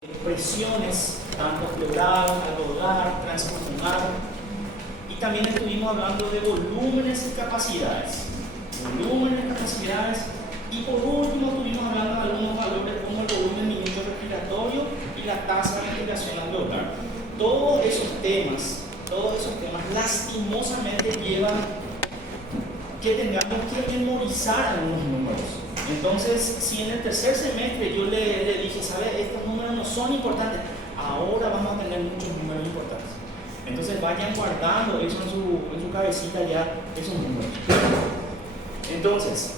presiones, tanto pleural, alveolar, transpulmonar, y también estuvimos hablando de volúmenes y capacidades. Y por último estuvimos hablando de algunos valores como el volumen minuto respiratorio y la tasa de respiración alveolar. Todos esos temas lastimosamente llevan que tengamos que memorizar algunos números. Entonces, si en el tercer semestre yo le dije, ¿sabes? Estos números no son importantes, ahora vamos a tener muchos números importantes. Entonces, vayan guardando eso en su cabecita ya, esos números. Entonces,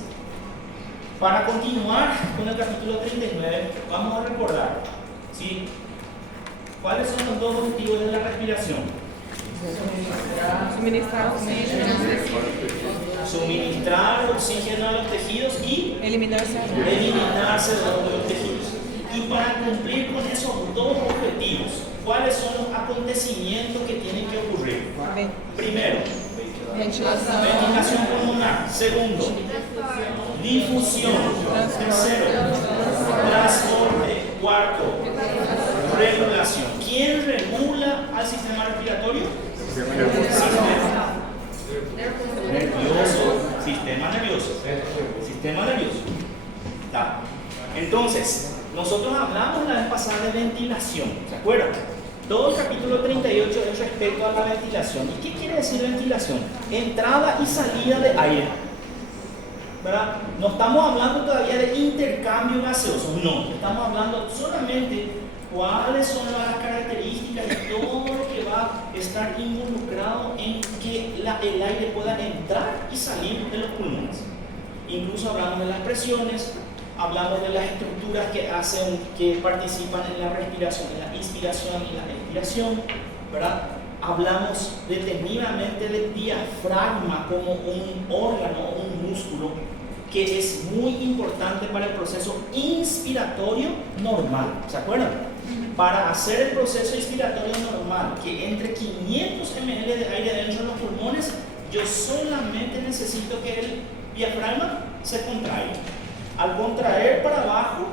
para continuar con el capítulo 39, vamos a recordar, ¿sí? ¿Cuáles son los dos objetivos de la respiración? Suministrar oxígeno a los tejidos y eliminarse de los tejidos. Y para cumplir con esos dos objetivos, ¿cuáles son los acontecimientos que tienen que ocurrir? Primero, ventilación pulmonar. Segundo, difusión. Tercero, transporte. Cuarto, regulación. ¿Quién regula al sistema respiratorio? Sistema nervioso. ¿Está? Entonces, nosotros hablamos la vez pasada de ventilación, ¿se acuerdan? Todo el capítulo 38 es respecto a la ventilación. ¿Y qué quiere decir ventilación? Entrada y salida de aire, ¿verdad? No estamos hablando todavía de intercambio gaseoso, no, estamos hablando solamente cuáles son las características y todo lo que va a estar involucrado en que el aire pueda entrar y salir de los pulmones. Incluso hablamos de las presiones, hablamos de las estructuras que participan en la respiración, en la inspiración y la expiración, ¿verdad? Hablamos detenidamente del diafragma como un órgano o un músculo que es muy importante para el proceso inspiratorio normal, ¿se acuerdan? Para hacer el proceso inspiratorio normal, que entre 500 ml de aire dentro de los pulmones, yo solamente necesito que el diafragma se contraiga. Al contraer para abajo,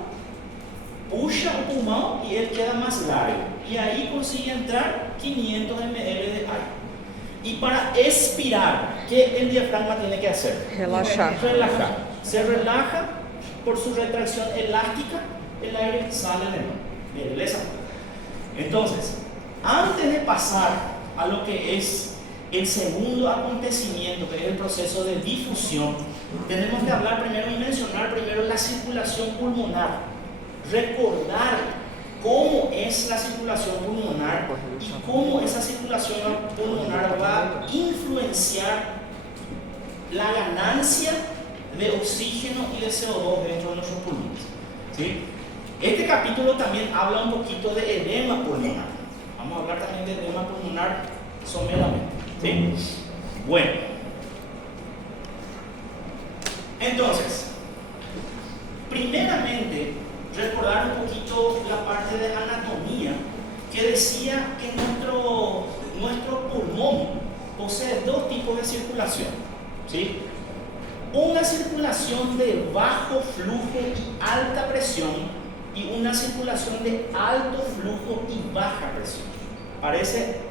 puxa el pulmón y él queda más largo. Y ahí consigue entrar 500 ml de aire. Y para expirar, ¿qué el diafragma tiene que hacer? Relajar. Se relaja por su retracción elástica, el aire sale de nuevo. Entonces, antes de pasar a lo que es el segundo acontecimiento, que es el proceso de difusión, tenemos que hablar primero y mencionar primero la circulación pulmonar. Recordar cómo es la circulación pulmonar y cómo esa circulación pulmonar va a influenciar la ganancia de oxígeno y de CO2 dentro de nuestros pulmones, ¿sí? Este capítulo también habla un poquito de edema pulmonar. Vamos a hablar también de edema pulmonar someramente, ¿sí? Bueno, entonces, primeramente, recordar un poquito la parte de anatomía que decía que nuestro pulmón posee dos tipos de circulación, ¿sí? Una circulación de bajo flujo y alta presión y una circulación de alto flujo y baja presión. Parece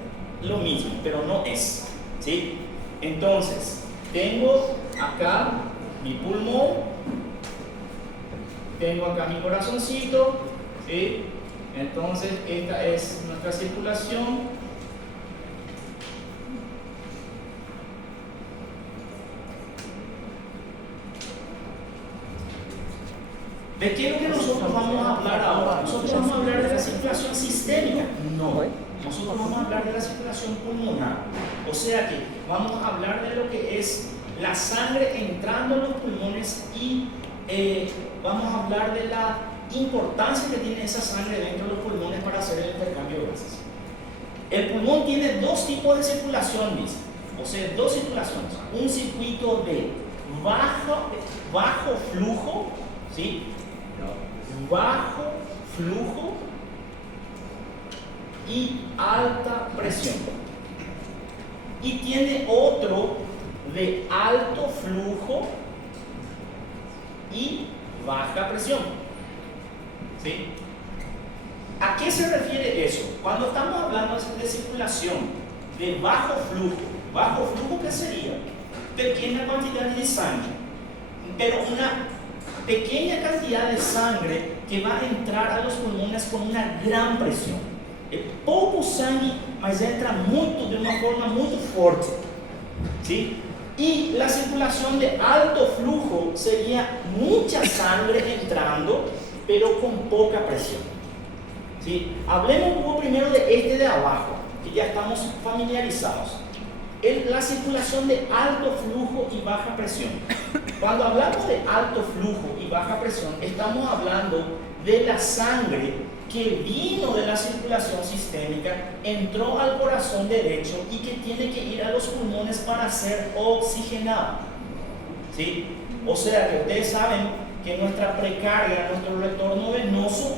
lo mismo, pero no es, ¿sí? Entonces, tengo acá mi pulmón, tengo acá mi corazoncito, ¿sí? Entonces, esta es nuestra circulación. ¿De qué es lo que nosotros vamos a hablar ahora? ¿Nosotros vamos a hablar de la circulación sistémica? No. Nosotros vamos a hablar de la circulación pulmonar. O sea que vamos a hablar de lo que es la sangre entrando en los pulmones y vamos a hablar de la importancia que tiene esa sangre dentro de los pulmones para hacer el intercambio de gases. El pulmón tiene dos tipos de circulación, dice. O sea, dos circulaciones. Un circuito de bajo flujo, ¿sí? Bajo flujo y alta presión. Y tiene otro de alto flujo y baja presión, ¿sí? ¿A qué se refiere eso? Cuando estamos hablando de circulación de bajo flujo ¿qué sería? Pequeña cantidad de sangre, pero una pequeña cantidad de sangre que va a entrar a los pulmones con una gran presión. É pouco sangue, mas entra de una forma muy fuerte. ¿Sí? Y la circulación de alto flujo sería mucha sangre entrando, pero con poca presión. ¿Sí? Hablemos un poco primero de abajo, que ya estamos familiarizados. La circulación de alto flujo y baja presión. Cuando hablamos de alto flujo y baja presión, estamos hablando de la sangre que vino de la circulación sistémica, entró al corazón derecho y que tiene que ir a los pulmones para ser oxigenado. ¿Sí? O sea que ustedes saben que nuestra precarga, nuestro retorno venoso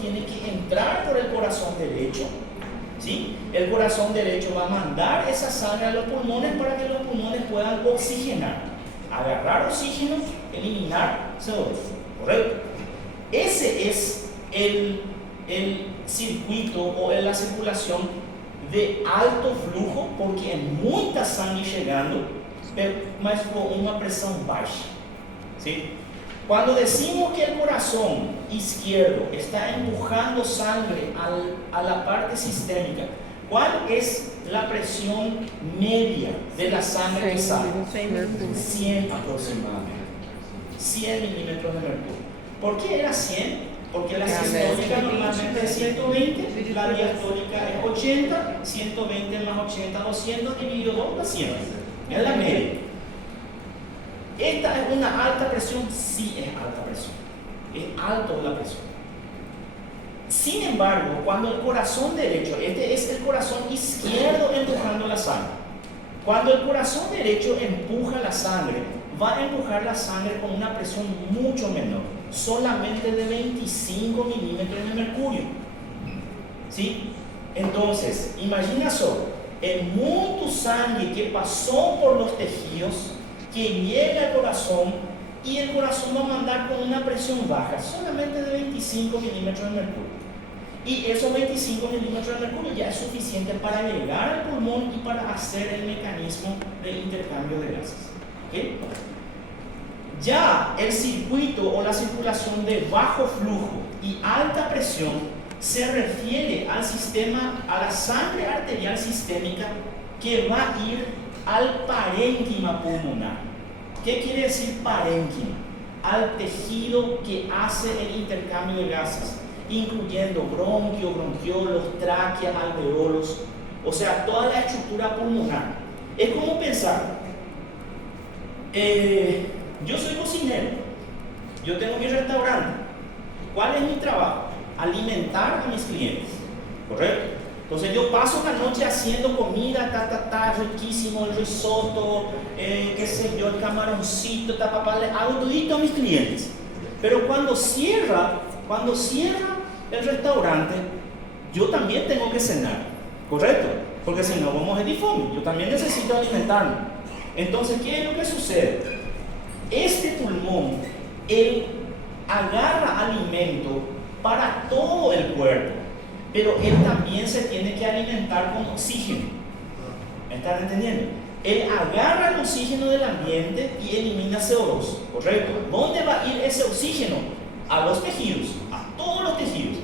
tiene que entrar por el corazón derecho. ¿Sí? El corazón derecho va a mandar esa sangre a los pulmones para que los pulmones puedan oxigenar, agarrar oxígeno, eliminar CO2. ¿Correcto? Ese es el circuito o la circulación de alto flujo, porque hay mucha sangre llegando, mas con una presión baja. ¿Sí? Cuando decimos que el corazón izquierdo está empujando sangre a la parte sistémica, ¿cuál es la presión media de la sangre que sale? 100 aproximadamente. 100 milímetros de mercurio. ¿Por qué era 100? Porque la sistólica normalmente es 120, la diastólica es 80, 120 más 80, 200, dividido 2 da 100. Es la media. ¿Esta es una alta presión? Sí, es alta presión. Es alta la presión. Sin embargo, cuando el corazón derecho, este es el corazón izquierdo empujando la sangre. Cuando el corazón derecho empuja la sangre, va a empujar la sangre con una presión mucho menor, solamente de 25 milímetros de mercurio. ¿Sí? Entonces, imagina solo, es mucha sangre que pasó por los tejidos, que llega al corazón, y el corazón va a mandar con una presión baja, solamente de 25 milímetros de mercurio. Y esos 25 milímetros de mercurio ya es suficiente para llegar al pulmón y para hacer el mecanismo de intercambio de gases. ¿Okay? Ya el circuito o la circulación de bajo flujo y alta presión se refiere al sistema, a la sangre arterial sistémica que va a ir al parénquima pulmonar. ¿Qué quiere decir parénquima? Al tejido que hace el intercambio de gases, incluyendo bronquio, bronquiolos, tráquea, alveolos, o sea, toda la estructura pulmonar. Es como pensar, yo soy cocinero, yo tengo mi restaurante. ¿Cuál es mi trabajo? Alimentar a mis clientes, ¿correcto? Entonces yo paso la noche haciendo comida, riquísimo, el risotto, qué sé yo, el camaroncito, le hago todito a mis clientes. Pero cuando cierra el restaurante, yo también tengo que cenar, ¿correcto? Porque si no vamos a difumir, yo también necesito alimentarme. Entonces, ¿qué es lo que sucede? Este pulmón, él agarra alimento para todo el cuerpo, pero él también se tiene que alimentar con oxígeno. ¿Me están entendiendo? Él agarra el oxígeno del ambiente y elimina CO2, ¿correcto? ¿Dónde va a ir esse oxígeno? A los tejidos, a todos los tejidos.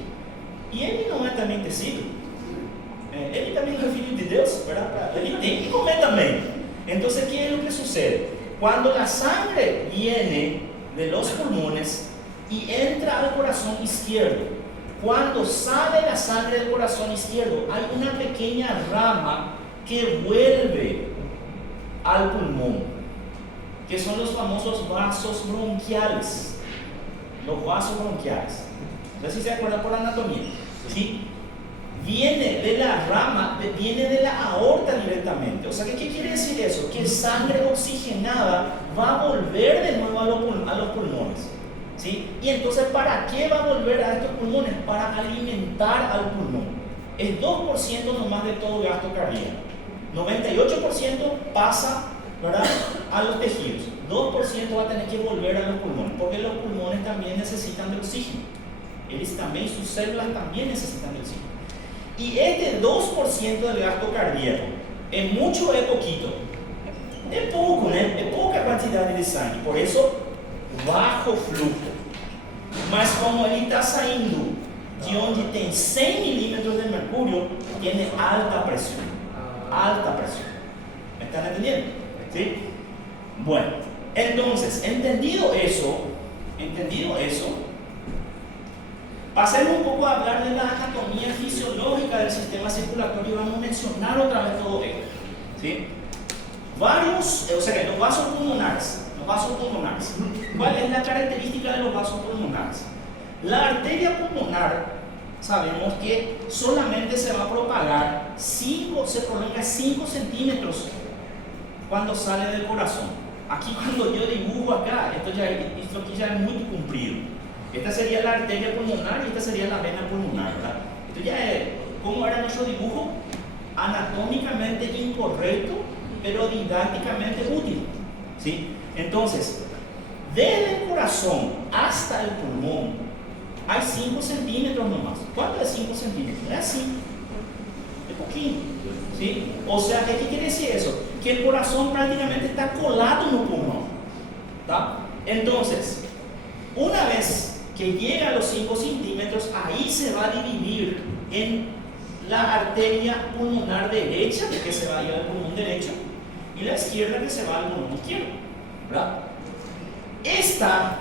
E ele não é também tecido? Ele também é filho de Deus, ¿verdad? Ele tem que comer também. Entonces, ¿qué es lo que sucede? Cuando la sangre viene de los pulmones y entra al corazón izquierdo, cuando sale la sangre del corazón izquierdo, hay una pequeña rama que vuelve al pulmón, que son los famosos vasos bronquiales. Los vasos bronquiales. No sé si se acuerdan por anatomía. ¿Sí? Viene de la rama, viene de la aorta directamente. O sea, ¿qué quiere decir eso? Que sangre oxigenada va a volver de nuevo a los pulmones. ¿Sí? Y entonces, ¿para qué va a volver a estos pulmones? Para alimentar al pulmón. Es 2% nomás de todo gasto cardíaco. 98% pasa, ¿verdad?, a los tejidos. 2% va a tener que volver a los pulmones, porque los pulmones también necesitan de oxígeno. Ellos también, sus células también necesitan de oxígeno. Y este 2% del gasto cardíaco, es mucho o es poquito? Es poco, né? Es poca cantidad de sangre, por eso bajo flujo. Mas como ele está saindo de onde tem 100 milímetros de mercurio, tiene alta presión. Alta presión. ¿Me están entendiendo? ¿Sí? Bueno, entonces, entendido eso, pasemos un poco a hablar de la anatomía fisiológica del sistema circulatorio y vamos a mencionar otra vez todo esto. ¿Sí? Los vasos pulmonares. ¿Cuál es la característica de los vasos pulmonares? La arteria pulmonar, sabemos que solamente se va a propagar se prolonga 5 centímetros cuando sale del corazón. Aquí cuando yo dibujo acá, esto aquí ya es muy cumplido. Esta sería la arteria pulmonar y esta sería la vena pulmonar, ¿verdad? Esto ya es, ¿cómo era nuestro dibujo? Anatómicamente incorrecto, pero didácticamente útil, ¿sí? Entonces, desde el corazón hasta el pulmón hay 5 centímetros nomás. ¿Cuánto es 5 centímetros? Es así, es poquito, ¿sí? O sea, ¿qué quiere decir eso? Que el corazón prácticamente está colado en el pulmón, ¿tá? Entonces, una vez que llega a los 5 centímetros, ahí se va a dividir en la arteria pulmonar derecha, que se va a ir al pulmón derecho, y la izquierda, que se va al pulmón izquierdo, ¿verdad? Esta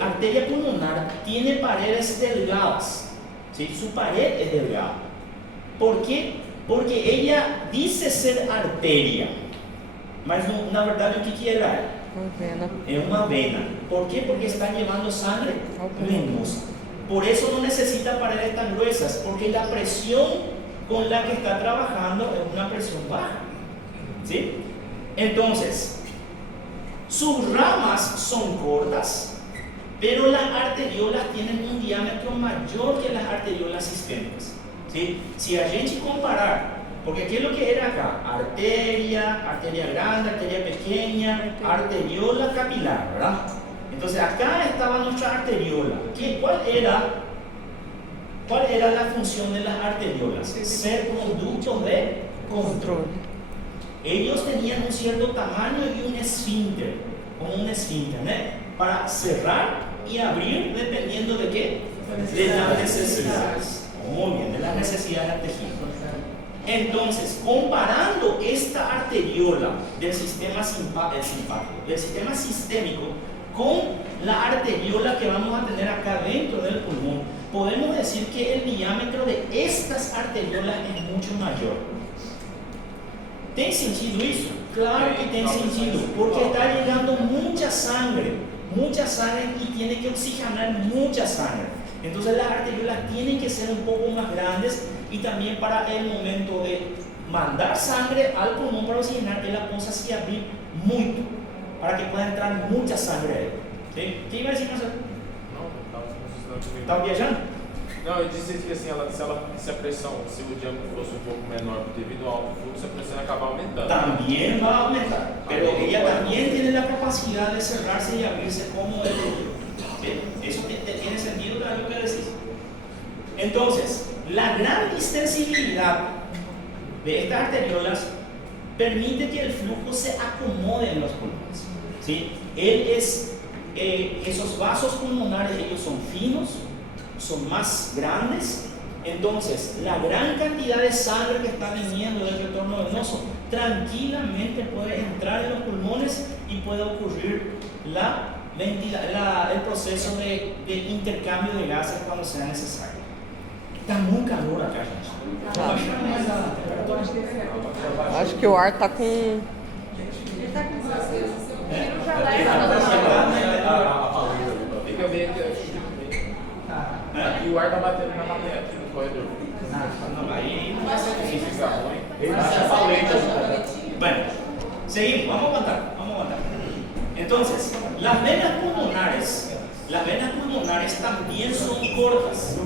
arteria pulmonar tiene paredes delgadas, ¿sí? Su pared es delgada. ¿Por qué? Porque ella dice ser arteria, mas na verdade o que ela é? É uma vena. ¿Por qué? Porque está llevando sangre venosa. Por eso no necesita paredes tan gruesas, porque la presión con la que está trabajando es una presión baja, ¿sí? Entonces, sus ramas son cortas, pero las arteriolas tienen un diámetro mayor que las arteriolas sistémicas, ¿sí? Si a gente comparar, porque aquí es lo que era acá, arteria grande, arteria pequeña, arteriola capilar, ¿verdad? Entonces acá estaba nuestra arteriola. ¿Cuál era la función de las arteriolas? Ser conductos de control. Ellos tenían un cierto tamaño y un esfínter, como un esfínter, ¿no? Para cerrar y abrir dependiendo de qué? De las necesidades. Muy bien, de las necesidades del tejido. Entonces, comparando esta arteriola del sistema simpático, del sistema sistémico, con la arteriola que vamos a tener acá dentro del pulmón, podemos decir que el diámetro de estas arteriolas es mucho mayor. ¿Tiene sentido eso? Claro que tiene sentido, porque está llegando mucha sangre y tiene que oxigenar mucha sangre. Entonces las arteriolas tienen que ser un poco más grandes y también para el momento de mandar sangre al pulmón para oxigenar, ela possa se abrir muito, para que pueda entrar mucha sangre ahí. ¿Sí? ¿Qué iba a decir, Marcelo? Não, ¿Estaba viajando? não, eu disse que assim, se o diâmetro fosse um pouco menor devido ao alto fluxo, a pressão ia acabar aumentando. También va a aumentar, pero ella también tiene la capacidad de cerrarse y abrirse como el otro. ¿Sí? Eso tiene sentido lo que decís. Entonces, la gran distensibilidad de estas arteriolas permite que el flujo se acomode en los pulmones, ¿sí? Esos vasos pulmonares, ellos son finos, son más grandes, entonces la gran cantidad de sangre que está viniendo del retorno venoso tranquilamente puede entrar en los pulmones y puede ocurrir el proceso de intercambio de gases cuando sea necesario. Está muy calor acá, gente. Acho que o ar está com. Ele está com 16. O já vai Fica bem aqui o ar está batendo na madeira aqui no corredor. Não, aí não vai ser Se difícil. fica ruim, ele já falei. Bueno, seguimos, vamos a aguantar. Entonces, las venas pulmonares también son cortas,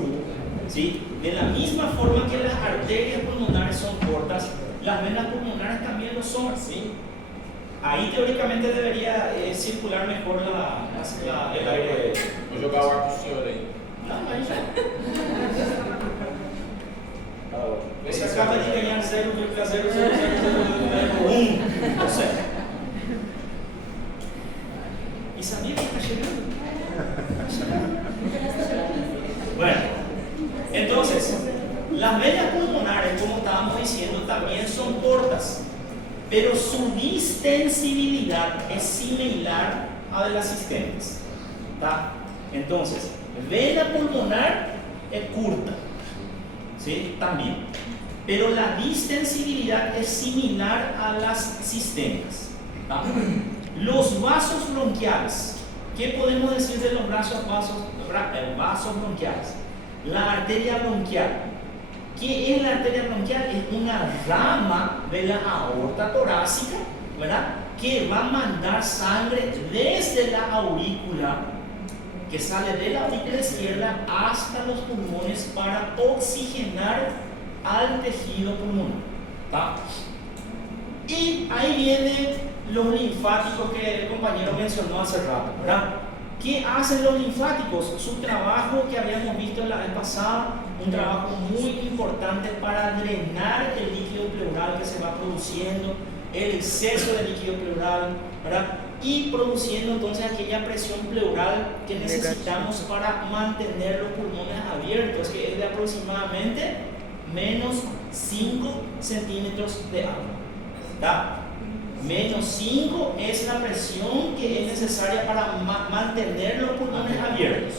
¿sí? De la misma forma que las arterias pulmonares son cortas, las venas pulmonares también lo son, ¿sí? Ahí teóricamente debería circular mejor el aire. Vou jogar o ar pro senhor aí. No, ahí ya. Esa acaba de ganhar 0,00001. O sea. ¿Y sabía que está llegando? Bueno, entonces, las venas pulmonares, como estábamos diciendo, también son cortas, pero su distensibilidad es similar a la de las sistemas. ¿Tá? Entonces, vena pulmonar es corta, ¿sí? También, pero la distensibilidad es similar a las sistemas. ¿Tá? Los vasos bronquiales. ¿Qué podemos decir de los vasos bronquiales? La arteria bronquial. ¿Qué es la arteria bronquial? Es una rama de la aorta torácica, ¿verdad? Que va a mandar sangre desde la aurícula, que sale de la aurícula izquierda hasta los pulmones para oxigenar al tejido pulmonar. ¿Tá? Y ahí vienen los linfáticos que el compañero mencionó hace rato, ¿verdad? ¿Qué hacen los linfáticos? Su trabajo que habíamos visto la vez pasada, un trabajo muy importante para drenar el líquido pleural que se va produciendo, el exceso de líquido pleural, ¿verdad? Y produciendo entonces aquella presión pleural que necesitamos para mantener los pulmones abiertos, que es de aproximadamente menos 5 centímetros de agua, ¿verdad? Menos 5 es la presión que es necesaria para mantener los pulmones abiertos.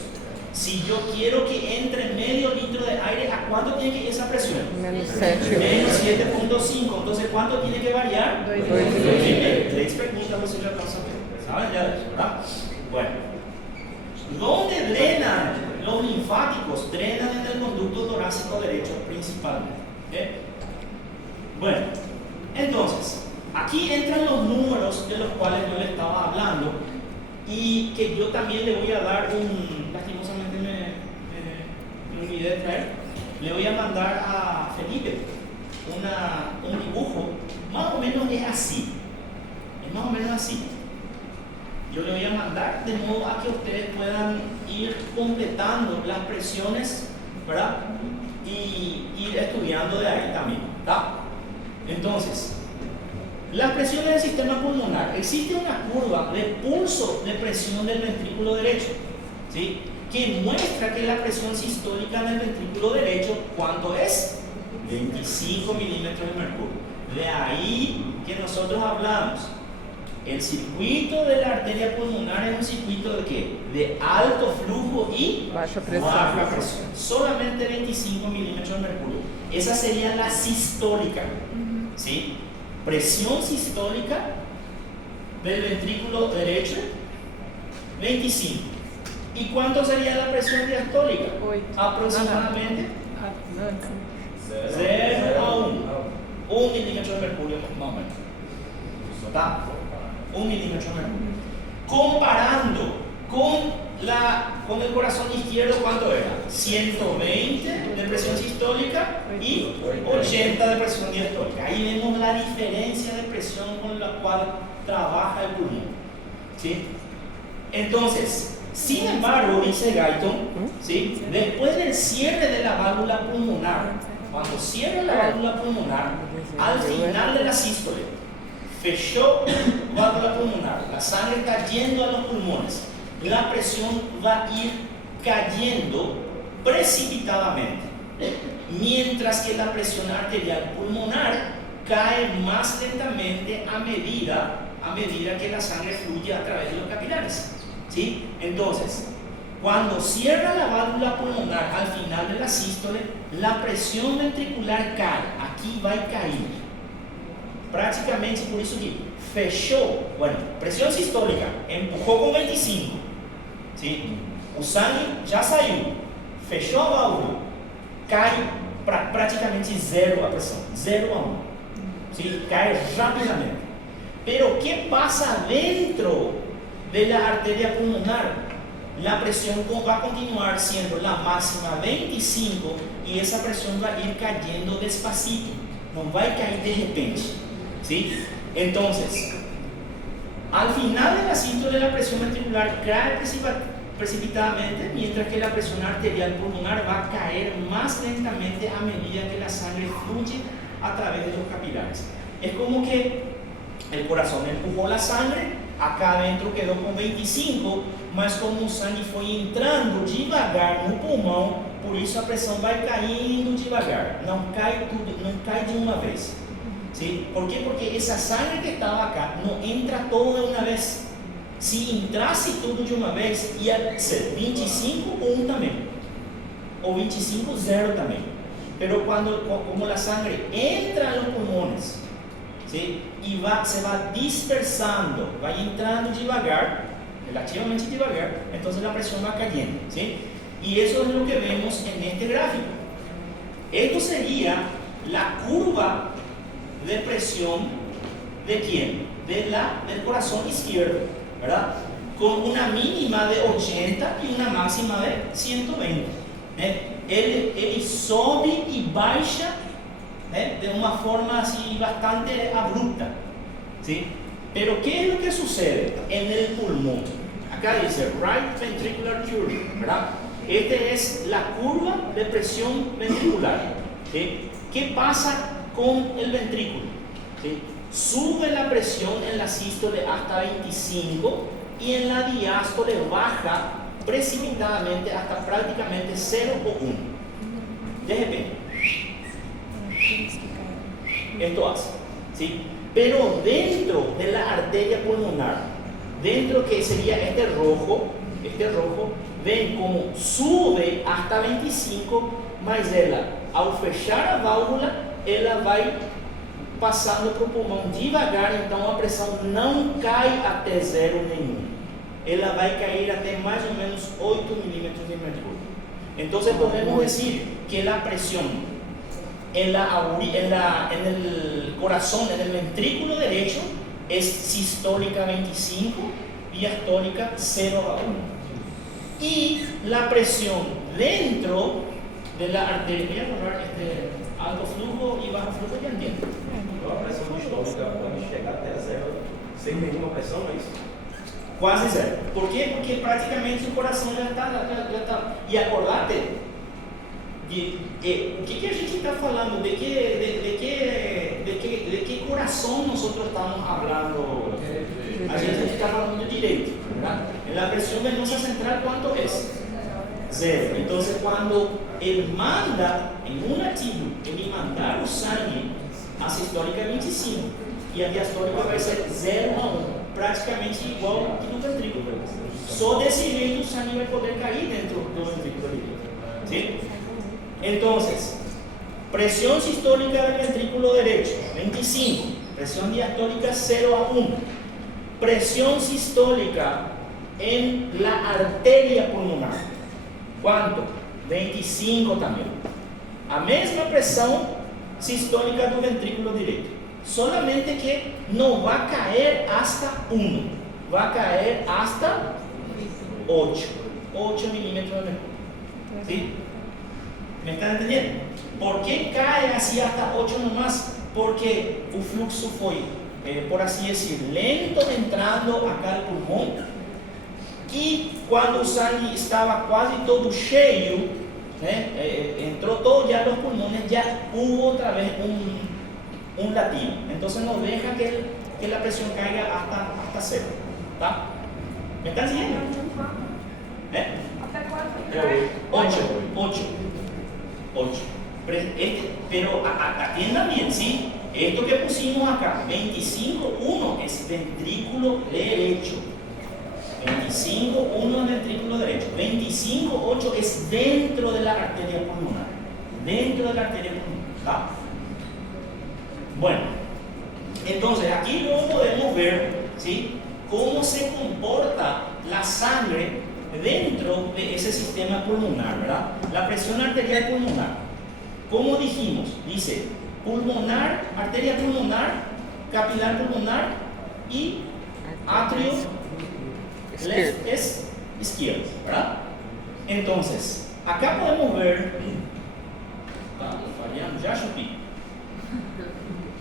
Si yo quiero que entre medio litro de aire, ¿a cuánto tiene que ir esa presión? Menos 7. Menos 7.5. Entonces, ¿cuánto tiene que variar? 2,5. 3 preguntas, pues ya saben ya de eso, ¿verdad? Bueno, ¿dónde drenan los linfáticos? Drenan en el conducto torácico derecho principalmente. ¿Okay? Bueno, entonces, aquí entran los números de los cuales yo le estaba hablando y que yo también le voy a dar lastimosamente me olvidé de traer, le voy a mandar a Felipe un dibujo, más o menos es así, más o menos así. Yo le voy a mandar de modo a que ustedes puedan ir completando las presiones, ¿verdad? Y ir estudiando de ahí también, ¿tá? Entonces, las presiones del sistema pulmonar. Existe una curva de pulso de presión del ventrículo derecho, ¿sí? Que muestra que la presión sistólica del ventrículo derecho, ¿cuánto es? 25 milímetros de mercurio. De ahí que nosotros hablamos. El circuito de la arteria pulmonar es un circuito de ¿qué? De alto flujo y baja presión. Solamente 25 milímetros de mercurio. Esa sería la sistólica, ¿sí? Presión sistólica del ventrículo derecho, 25. ¿Y cuánto sería la presión diastólica? 8. Aproximadamente 0 a 1. 1 milímetro de mercurio más o menos. ¿Está? 1 milímetro de mercurio. Comparando con el corazón izquierdo, ¿cuánto era? 120 de presión sistólica y 80 de presión diastólica. Ahí vemos la diferencia de presión con la cual trabaja el pulmón, ¿sí? Entonces, sin embargo, dice Guyton, ¿sí? Después del cierre de la válvula pulmonar, cuando cierra la válvula pulmonar, al final de la sístole, fechó válvula pulmonar, la sangre está yendo a los pulmones, la presión va a ir cayendo precipitadamente, mientras que la presión arterial pulmonar cae más lentamente a medida que la sangre fluye a través de los capilares, ¿sí? Entonces, cuando cierra la válvula pulmonar al final de la sístole, la presión ventricular cae, aquí va a cair. Prácticamente, por isso que fechou, bueno, presión sistólica, empujó con 25, ¿sí? O sangue já saiu, fechou a válvula, cai para prácticamente zero a presión, 0 a 1, ¿sí? Cae rápidamente. Pero ¿qué pasa dentro de la arteria pulmonar? La presión va a continuar siendo la máxima 25 y esa presión va a ir cayendo despacito, no va a caer de repente, ¿sí? Entonces, al final de la sístole, la presión ventricular cae precipitadamente, mientras que la presión arterial pulmonar va a caer más lentamente a medida que la sangre fluye a través de los capilares. Es como que el corazón empujó la sangre, acá adentro quedou com 25, mas como o sangue foi entrando devagar no pulmão, por isso a pressão vai caindo devagar, não cai tudo, não cai de uma vez. ¿Sí? ¿Por qué? Porque esa sangre que estaba acá no entra todo de una vez. Si entrasse tudo de uma vez, ia ser 25, 1 também, ou 25, 0 também. Pero como la sangre entra en los pulmones, ¿sí? Y se va dispersando, va entrando devagar, relativamente devagar, entonces la presión va cayendo, ¿sí? Y eso es lo que vemos en este gráfico. Esto sería la curva de presión de quién? Del corazón izquierdo, ¿verdad? Con una mínima de 80 y una máxima de 120. Ele sobe y baixa, de una forma así bastante abrupta, ¿sí? Pero ¿qué es lo que sucede en el pulmón? Acá dice right ventricular curve, ¿verdad? Esta es la curva de presión ventricular, ¿sí? ¿Qué pasa con el ventrículo? ¿Sí? Sube la presión en la sístole hasta 25 y en la diástole baja precipitadamente hasta prácticamente 0 o 1. De repente, esto hace, ¿sí? Pero dentro de la arteria pulmonar, dentro que sería este rojo, ven como sube hasta 25, mas ela, ao fechar a válvula, ela vai passando para o pulmão devagar, então a pressão não cai até 0 nenhum. Ela vai cair até mais ou menos 8 milímetros de mercúrio. Então podemos dizer que a pressão en el corazón, en el ventrículo derecho, es sistólica 25, diastólica 0 a 1. Y la presión dentro de la arteria, voy a borrar este alto flujo y bajo flujo, ya entiendo. A pressão sistólica pode chegar até 0, sem nenhuma pressão, é isso? Quase 0. ¿Por qué? Porque prácticamente o coração já está. E acordate, o que a gente está falando? De que coração nós estamos falando? A gente está falando do direito, ¿verdad? En la presión venosa central, ¿cuánto es? 0. Entonces, cuando él manda en un latido, ele mandar o sangue, a sistólica é 25 e a diastólica vai ser 0 a 1. Praticamente igual que no ventrículo. Só desse jeito o sangue vai poder cair dentro do ventrículo. ¿Sí? Entonces, presión sistólica del ventrículo derecho, 25. Presión diastólica 0 a 1. Presión sistólica en la arteria pulmonar. ¿Cuánto? 25 también. A mesma presión sistólica do ventrículo derecho. Solamente que no va a caer hasta 1, va a caer hasta 8 milímetros de mercurio. ¿Sí? ¿Me están entendiendo? ¿Por qué cae así hasta 8 nomás? Porque el flujo fue, por así decir, lento entrando acá al pulmón, y cuando el sangre estaba casi todo cheio, entró todo ya los pulmones, ya hubo otra vez un latido. Entonces no deja que la presión caiga hasta 0. ¿Tá? ¿Me están siguiendo? ¿Hasta cuánto? 8. Pero atiendan bien, ¿sí? Esto que pusimos acá, 25, 1 es ventrículo derecho. 25, 1 es ventrículo derecho. 25, 8 es dentro de la arteria pulmonar. Dentro de la arteria pulmonar. ¿Tá? Bueno, entonces aquí luego podemos ver, ¿sí?, cómo se comporta la sangre dentro de ese sistema pulmonar, ¿verdad? La presión arterial pulmonar. Como dijimos, dice pulmonar, arteria pulmonar, capilar pulmonar y atrio left es izquierdo, ¿verdad? Entonces, acá podemos ver, fallando, ya chupí.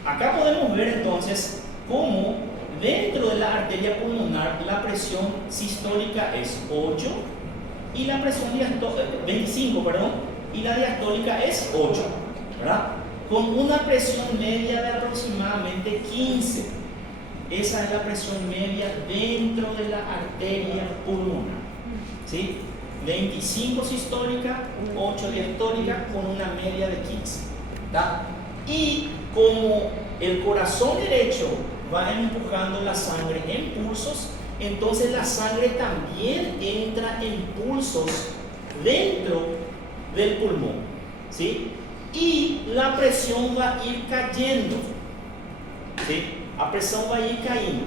Acá podemos ver entonces cómo dentro de la arteria pulmonar la presión sistólica es 8 y la presión diastólica, 25, perdón, y la diastólica es 8, ¿verdad? Con una presión media de aproximadamente 15. Esa es la presión media dentro de la arteria pulmonar, ¿sí? 25 sistólica, 8 diastólica, con una media de 15, ¿tá? Y como el corazón derecho va empujando la sangre en pulsos, entonces la sangre también entra en pulsos dentro del pulmón, ¿sí? Y la presión va a ir cayendo, ¿sí? La presión va a ir cayendo.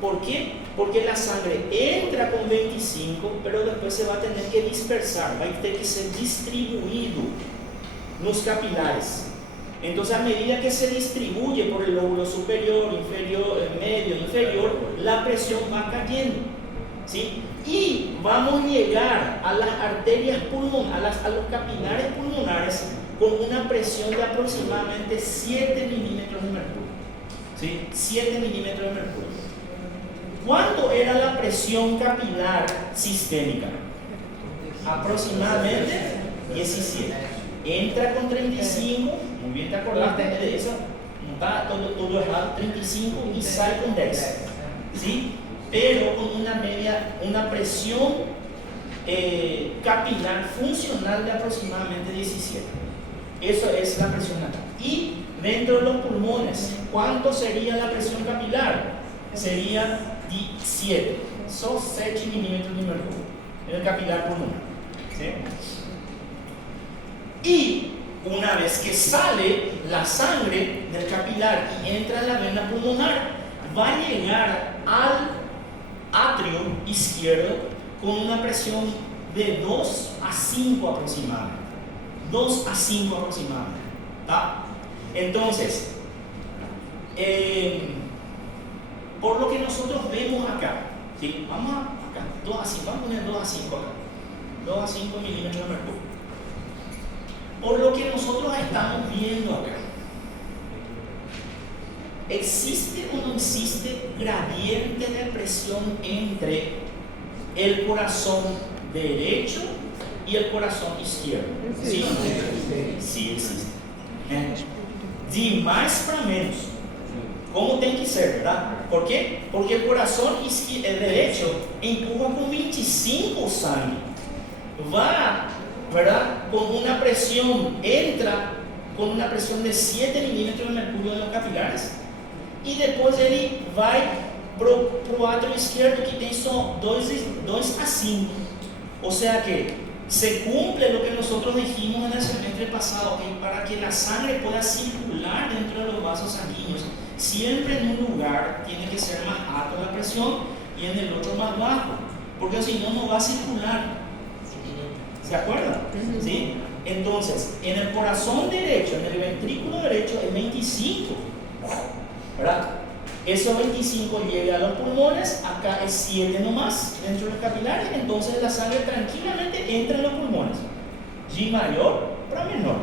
¿Por qué? Porque la sangre entra con 25, pero después se va a tener que dispersar, va a tener que ser distribuido los capilares. Entonces, a medida que se distribuye por el lóbulo superior, inferior, medio, inferior, la presión va cayendo, ¿sí? Y vamos a llegar a las arterias pulmonares, a los capilares pulmonares, con una presión de aproximadamente 7 milímetros de mercurio, ¿sí? 7 milímetros de mercurio. ¿Cuánto era la presión capilar sistémica? Aproximadamente 17. Entra con 35, muy bien te acordaste de eso, no está todo errado, 35 y sale con 10, ¿sí? Pero con una media, una presión capilar funcional de aproximadamente 17. Eso es la presión capilar. Y dentro de los pulmones, ¿cuánto sería la presión capilar? Sería 17, son 7 milímetros de mercurio en el capilar pulmonar, ¿sí? Y una vez que sale la sangre del capilar y entra en la vena pulmonar, va a llegar al atrio izquierdo con una presión de 2 a 5 aproximadamente. 2 a 5 aproximadamente, ¿tá? Entonces, por lo que nosotros vemos acá, ¿sí? Vamos acá, 2 a 5, vamos a poner 2 a 5 acá, 2 a 5 milímetros de mercurio. Por lo que nosotros estamos viendo acá, ¿existe o no existe gradiente de presión entre el corazón derecho y el corazón izquierdo? ¿Sí o no? Sí existe. De más para menos. ¿Cómo tiene que ser, verdad? ¿Por qué? Porque el corazón derecho empuja con 25 sangre. Va, ¿verdad? Con una presión, entra con una presión de 7 milímetros de mercurio en los capilares. Y después ele vai pro atrio izquierdo, que tem só 2 a 5. O sea que se cumple lo que nosotros dijimos en el semestre pasado, que para que la sangre pueda circular dentro de los vasos sanguíneos, siempre en un lugar tiene que ser más alta la presión y en el otro más bajo, porque si no, no va a circular. ¿Se acuerdan? ¿Sí? Entonces, en el corazón derecho, en el ventrículo derecho, es 25, ¿verdad? Esos 25 llega a los pulmones, acá es 7 nomás dentro de los capilares, entonces la sangre tranquilamente entra en los pulmones, G mayor para menor.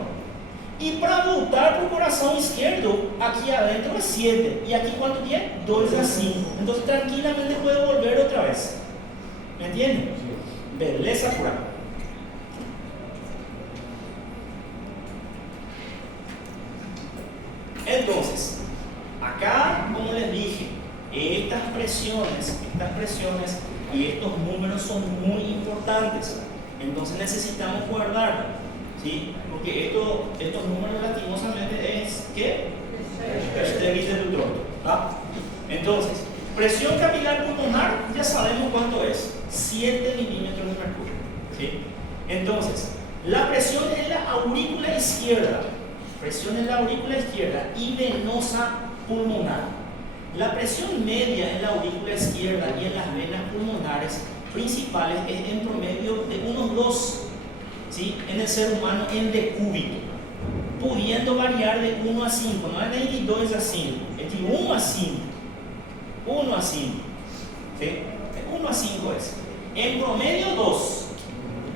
Y para voltar para el corazón izquierdo, aquí adentro es 7, y aquí ¿cuánto tiene? 2 a 5, entonces tranquilamente puede volver otra vez. ¿Me entienden? Beleza pura. Entonces, acá, como les dije, estas presiones y estos números son muy importantes. Entonces necesitamos guardarlos, ¿sí? Porque estos números lastimosamente es ¿qué? ¿Ah? Entonces, presión capilar pulmonar, ya sabemos cuánto es, 7 milímetros de mercurio, ¿sí? Entonces, la presión en la aurícula izquierda, y venosa pulmonar. La presión media en la aurícula izquierda y en las venas pulmonares principales es en promedio de unos 2, ¿sí? En el ser humano en decúbito, pudiendo variar de 1 a 5, no es de 2 a 5, es de 1 a 5, 1 a 5, ¿sí? 1 a 5 es, en promedio 2,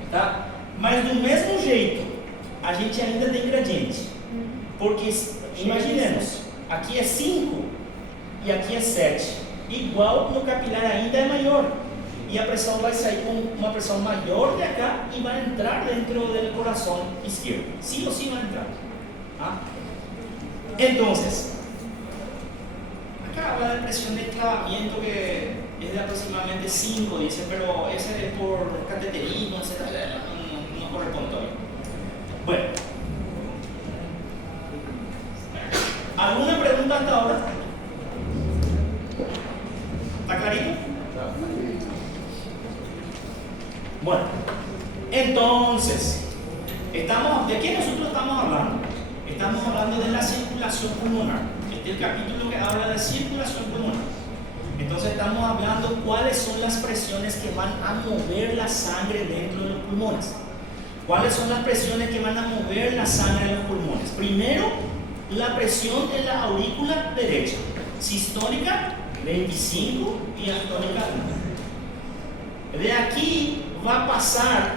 tá? Mas do mesmo jeito, a gente ainda tem gradiente, porque imaginemos, aqui é 5 e aqui é 7, igual no capilar ainda é maior, y apresado va a salir con una presión mayor de acá y va a entrar dentro del corazón izquierdo. Sí o sí va a entrar. ¿Ah? Entonces, acá habla de presión de enclavamiento que es de aproximadamente 5, dice, pero ese es por cateterismo, etc. No corresponde todavía. Bueno, ¿alguna pregunta hasta ahora? ¿Está clarito? Bueno, entonces, ¿de qué nosotros estamos hablando? Estamos hablando de la circulación pulmonar. Este es el capítulo que habla de circulación pulmonar. Entonces estamos hablando cuáles son las presiones que van a mover la sangre dentro de los pulmones. ¿Cuáles son las presiones que van a mover la sangre en los pulmones? Primero, la presión en la aurícula derecha. Sistólica 25 y diastólica 1. De aquí va a pasar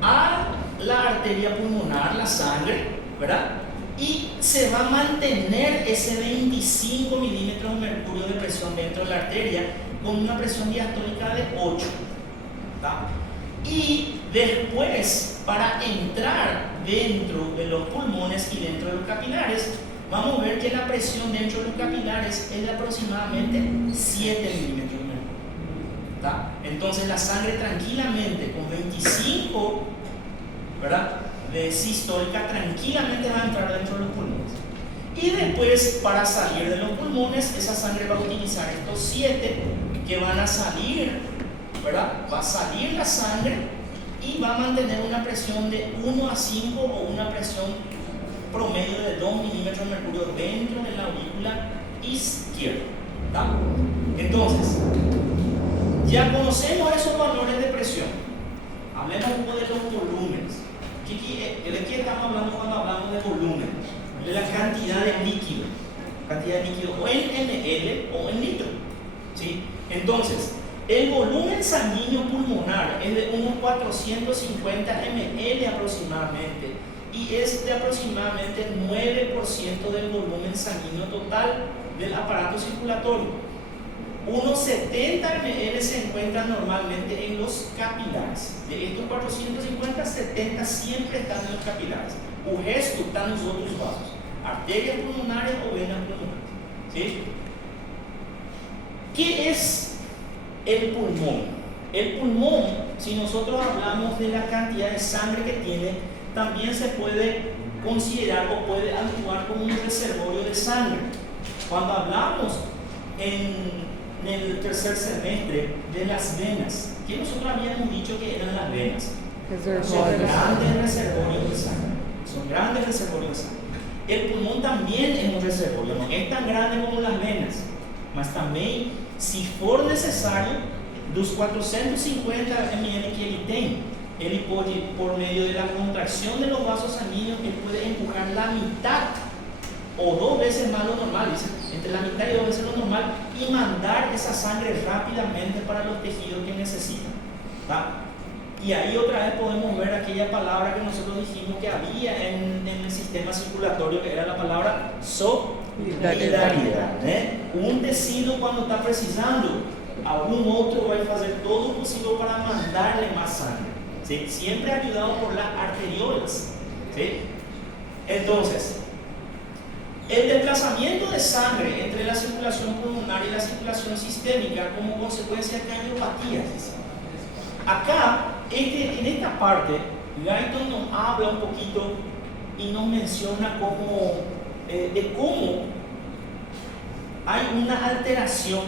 a la arteria pulmonar, la sangre, ¿verdad? Y se va a mantener ese 25 milímetros de mercurio de presión dentro de la arteria con una presión diastólica de 8. ¿Tá? Y después, para entrar dentro de los pulmones y dentro de los capilares, vamos a ver que la presión dentro de los capilares es de aproximadamente 7 milímetros de mercurio. ¿Tá? Entonces la sangre tranquilamente con 25, ¿verdad?, de sistólica tranquilamente va a entrar dentro de los pulmones. Y después, para salir de los pulmones, esa sangre va a utilizar estos 7 que van a salir, ¿verdad? Va a salir la sangre y va a mantener una presión de 1 a 5 o una presión promedio de 2 milímetros de mercurio dentro de la aurícula izquierda. ¿Tá? Entonces, ya conocemos esos valores de presión. Hablemos un poco de los volúmenes. ¿De qué estamos hablando cuando hablamos de volumen? De la cantidad de líquido. Cantidad de líquido o en ml o en litro. ¿Sí? Entonces, el volumen sanguíneo pulmonar es de unos 450 ml aproximadamente y es de aproximadamente el 9% del volumen sanguíneo total del aparato circulatorio. Unos 70 ml se encuentran normalmente en los capilares. De estos 450, 70 siempre están en los capilares. O resto están en los otros vasos, arterias pulmonares o venas pulmonares. ¿Sí? ¿Qué es el pulmón? El pulmón, si nosotros hablamos de la cantidad de sangre que tiene, también se puede considerar o puede actuar como un reservorio de sangre. Cuando hablamos en el tercer semestre de las venas, que nosotros habíamos dicho que eran las venas, son grandes reservorios de sangre. Son grandes reservorios de sangre. El pulmón también es un reservorio, no es tan grande como las venas, mas también, si for necesario, dos 450 ml que ele tem, ele pode, por medio de la contracción de los vasos sanguíneos, él puede empujar la mitad o 2 veces más lo normal, dice, entre la mitad y 2 veces lo normal, y mandar esa sangre rápidamente para los tejidos que necesitan. ¿Tá? Y ahí otra vez podemos ver aquella palabra que nosotros dijimos que había en el sistema circulatorio, que era la palabra solidaridad. Un tecido, cuando está precisando, algún otro va a hacer todo lo posible para mandarle más sangre. ¿Sí? Siempre ayudado por las arteriolas. ¿Sí? Entonces, el desplazamiento de sangre entre la circulación pulmonar y la circulación sistémica como consecuencia de cardiopatías. Acá, en esta parte, Guyton nos habla un poquito y nos menciona de cómo hay una alteración,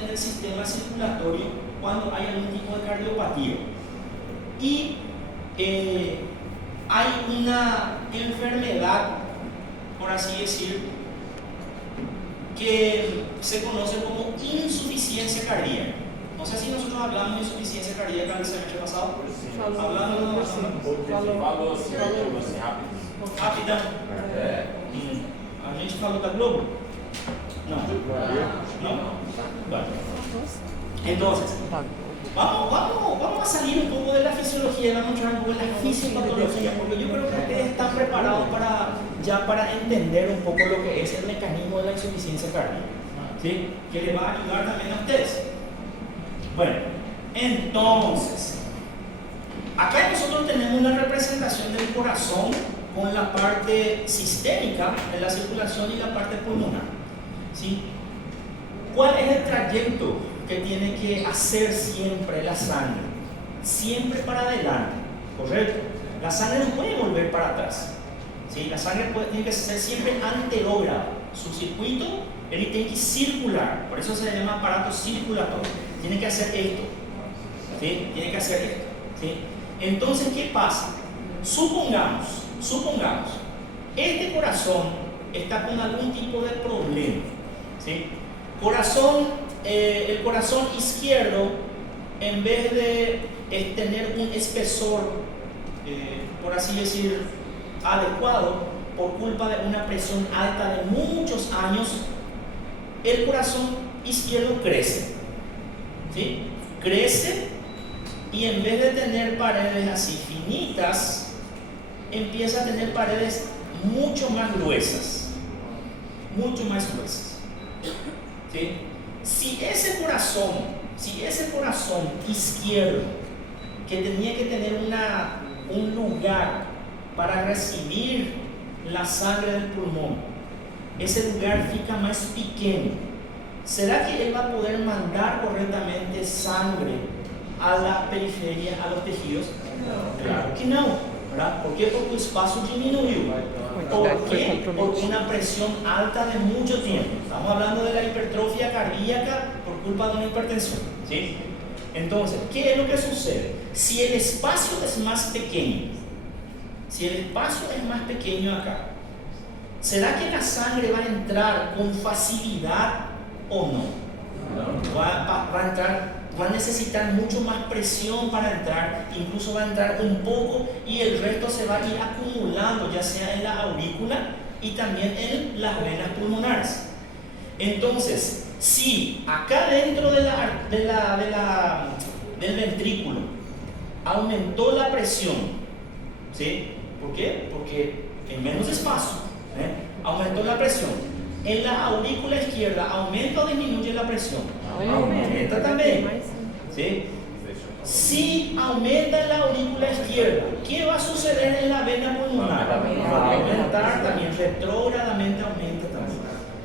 en el sistema circulatorio cuando hay algún tipo de cardiopatía. Y hay una enfermedad, por así decir, que se conoce como insuficiencia cardíaca. No sé si nosotros hablamos de insuficiencia cardíaca el semestre pasado. Hablando de rápida. A gente falou da Globo? No. ¿No? Bueno. Entonces, vamos a salir un poco de la fisiología y vamos a entrar un poco en la fisiopatología, porque yo creo que ustedes están preparados para entender un poco lo que es el mecanismo de la insuficiencia cardíaca, ¿sí? Que les va a ayudar también a ustedes. Bueno, entonces, acá nosotros tenemos una representación del corazón con la parte sistémica de la circulación y la parte pulmonar. ¿Sí? ¿Cuál es el trayecto que tiene que hacer siempre la sangre? Siempre para adelante, ¿correcto? La sangre no puede volver para atrás. ¿Sí? La sangre tiene que ser siempre anterógrado. Su circuito, él tiene que circular. Por eso se llama aparato circulatorio. Tiene que hacer esto. ¿Sí? Tiene que hacer esto. ¿Sí? Entonces, ¿qué pasa? Supongamos, este corazón está con algún tipo de problema. ¿Sí? El corazón izquierdo, en vez de tener un espesor, por así decir, adecuado, por culpa de una presión alta de muchos años, el corazón izquierdo crece. ¿Sí? Crece y en vez de tener paredes así finitas, empieza a tener paredes mucho más gruesas. Mucho más gruesas. ¿Sí? Si ese corazón izquierdo, que tenía que tener un lugar para recibir la sangre del pulmón, ese lugar fica más pequeño, ¿será que él va a poder mandar correctamente sangre a la periferia, a los tejidos? Claro que no, ¿verdad? ¿Por qué? Porque el espacio disminuyó. ¿Por qué? Por una presión alta de mucho tiempo. Estamos hablando de la hipertrofia cardíaca por culpa de una hipertensión. ¿Sí? Entonces, ¿qué es lo que sucede? Si el espacio es más pequeño, acá, ¿será que la sangre va a entrar con facilidad o no? Va a necesitar mucho más presión para entrar, incluso va a entrar un poco y el resto se va a ir acumulando, ya sea en la aurícula y también en las venas pulmonares. Entonces, si acá dentro del ventrículo aumentó la presión, ¿sí? ¿Por qué? Porque en menos espacio, aumentó la presión. En la aurícula izquierda, ¿aumenta o disminuye la presión? Aumenta también. ¿Sí? Si aumenta en la aurícula izquierda, ¿qué va a suceder en la vena pulmonar? Va a aumentar también, retrógradamente aumenta también.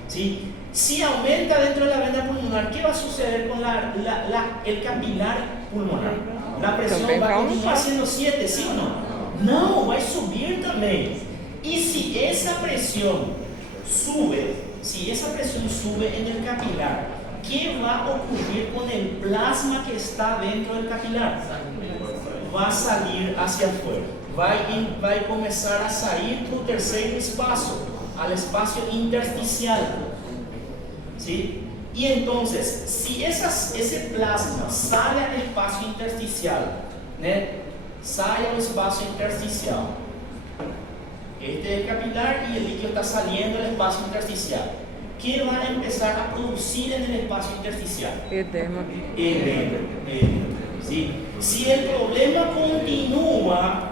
¿Sí? Si aumenta dentro de la vena pulmonar, ¿qué va a suceder con el capilar pulmonar? La presión va a continuar siendo 7, ¿sí o no? No, va a subir también. Y si esa presión sube en el capilar, ¿qué va a ocurrir con el plasma que está dentro del capilar? Va a salir hacia afuera. Va a comenzar a salir tu tercer espacio, al espacio intersticial. ¿Sí? Y entonces, si ese plasma sale al espacio intersticial, sale al espacio intersticial, este es el capilar y el líquido está saliendo del espacio intersticial, ¿qué va a empezar a producir en el espacio intersticial? Edema. ¿Sí? Si el problema continúa,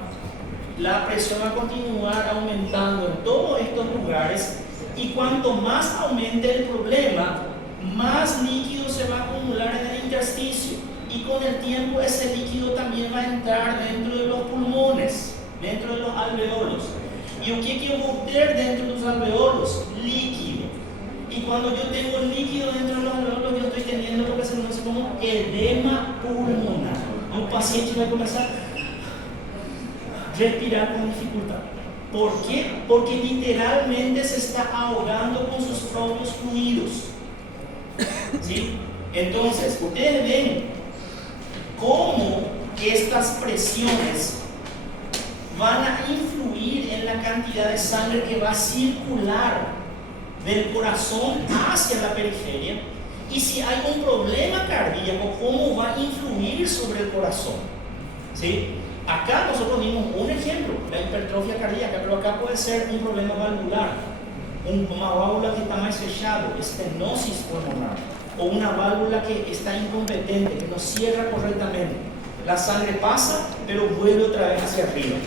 la presión va a continuar aumentando en todos estos lugares, y cuanto más aumente el problema, más líquido se va a acumular en el intersticio, y con el tiempo ese líquido también va a entrar dentro de los pulmones, dentro de los alveolos. ¿Y qué quiero meter dentro de los alveolos? Líquido. Y cuando yo tengo el líquido dentro de los alveolos, yo estoy teniendo lo que se conoce como edema pulmonar. Un paciente va a comenzar a respirar con dificultad. ¿Por qué? Porque literalmente se está ahogando con sus propios fluidos. ¿Sí? Entonces, ustedes ven cómo estas presiones van a influir en la cantidad de sangre que va a circular del corazón hacia la periferia, y si hay un problema cardíaco, cómo va a influir sobre el corazón. ¿Sí? Acá nosotros dimos un ejemplo, la hipertrofia cardíaca, pero acá puede ser un problema valvular, una válvula que está más fechada, estenosis pulmonar, o una válvula que está incompetente, que no cierra correctamente. La sangre pasa, pero vuelve otra vez hacia arriba,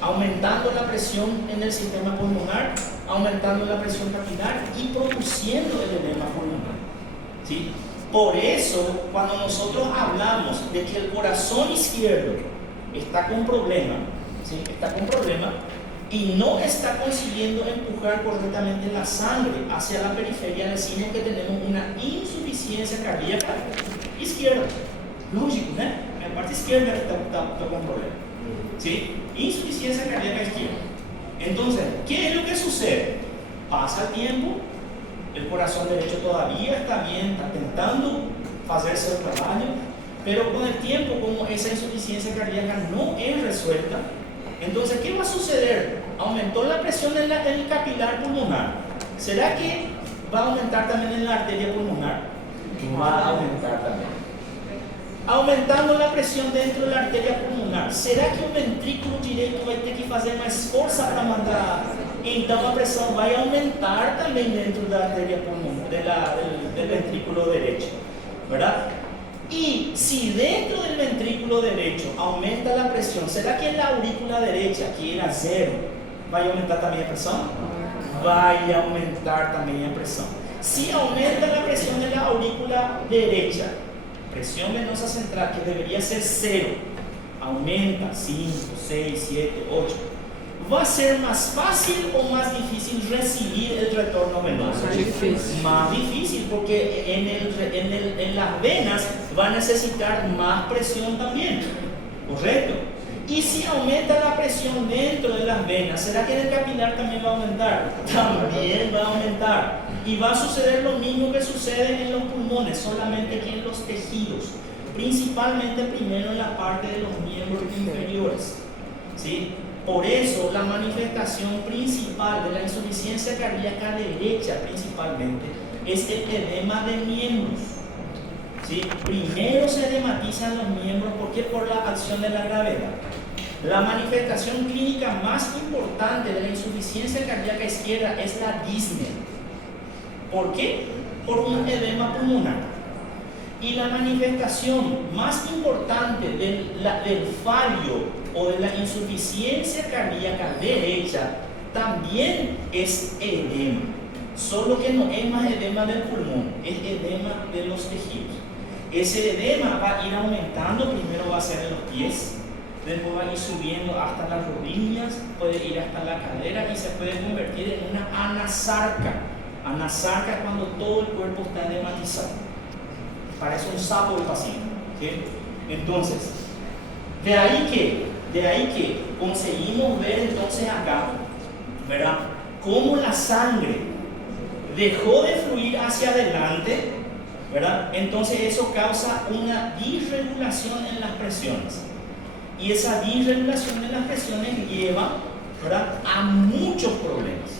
aumentando la presión en el sistema pulmonar, aumentando la presión capilar y produciendo el edema pulmonar. ¿Sí? Por eso, cuando nosotros hablamos de que el corazón izquierdo está con problema, ¿sí? Está con problema y no está consiguiendo empujar correctamente la sangre hacia la periferia, decimos que tenemos una insuficiencia cardíaca izquierda. Lógico, ¿no? La parte izquierda está con problema, ¿sí? Insuficiencia cardíaca izquierda. Entonces, ¿qué es lo que sucede? Pasa el tiempo, el corazón derecho todavía está bien, está intentando hacerse el trabajo, pero con el tiempo, como esa insuficiencia cardíaca no es resuelta, entonces, ¿qué va a suceder? Aumentó la presión en el capilar pulmonar. ¿Será que va a aumentar también en la arteria pulmonar? Va a aumentar también. Aumentando la presión dentro de la arteria pulmonar, será que o ventrículo direito vai ter que fazer mais força para mandar? Então a pressão vai aumentar também dentro da arteria pulmonar, del ventrículo derecho, ¿verdad? Y si dentro del ventrículo derecho aumenta la presión, ¿será que en la aurícula derecha, que era 0, va a aumentar también la presión? Va a aumentar también la presión. Si aumenta la presión de la aurícula derecha, presión venosa central, que debería ser 0, aumenta 5, 6, 7, 8. ¿Va a ser más fácil o más difícil recibir el retorno venoso? Más difícil. Más difícil, porque en las venas va a necesitar más presión también, ¿correcto? Y si aumenta la presión dentro de las venas, ¿será que en el capilar también va a aumentar? También va a aumentar. Y va a suceder lo mismo que sucede en los pulmones, solamente que en los tejidos, principalmente primero en la parte de los miembros inferiores, ¿sí? Por eso la manifestación principal de la insuficiencia cardíaca derecha principalmente es el edema de miembros, ¿sí? Primero se edematizan los miembros, ¿por qué? Por la acción de la gravedad. La manifestación clínica más importante de la insuficiencia cardíaca izquierda es la disnea. ¿Por qué? Por un edema pulmonar. Y la manifestación más importante del fallo o de la insuficiencia cardíaca derecha también es edema, solo que no es más edema del pulmón, es edema de los tejidos. Ese edema va a ir aumentando, primero va a ser en los pies, después va a ir subiendo hasta las rodillas, puede ir hasta la cadera y se puede convertir en una anasarca. Anasarca es cuando todo el cuerpo está edematizado. Parece un sapo el paciente, ¿sí? Entonces, de ahí que conseguimos ver entonces acá, ¿verdad? Cómo la sangre dejó de fluir hacia adelante, ¿verdad? Entonces eso causa una disregulación en las presiones. Y esa disregulación de las presiones lleva, ¿verdad?, a muchos problemas,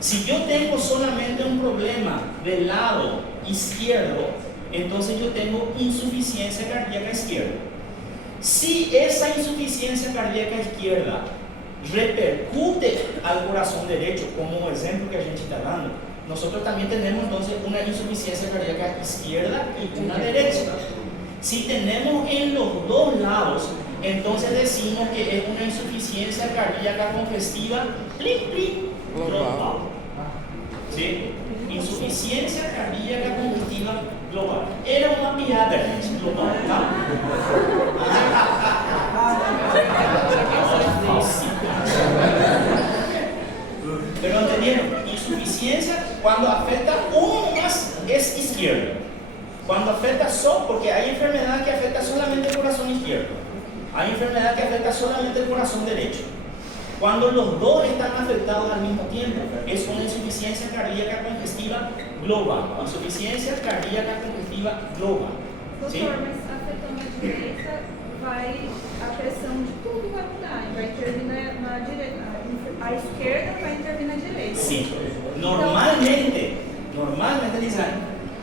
Si yo tengo solamente un problema del lado izquierdo, entonces yo tengo insuficiencia cardíaca izquierda. Si esa insuficiencia cardíaca izquierda repercute al corazón derecho, como el ejemplo que a gente está dando, nosotros también tenemos entonces una insuficiencia cardíaca izquierda y una derecha. Si tenemos en los dos lados, entonces decimos que es una insuficiencia cardíaca congestiva global. ¿Sí? Insuficiencia cardíaca congestiva global. Era una piada, gente, global, ¿tá? Pero entendieron, insuficiencia cuando afecta uno más es izquierdo. Cuando afecta solo, porque hay enfermedad que afecta solamente el corazón izquierdo, hay enfermedad que afecta solamente el corazón derecho. Cuando los dos están afectados al mismo tiempo, es una insuficiencia cardíaca congestiva global. Insuficiencia cardíaca congestiva global. ¿Sí? Doutor, mas afetando a direita, a pressão de tudo vai mudar, vai intervir na direita, a esquerda vai intervir na direita. Sí. Normalmente, Lisane,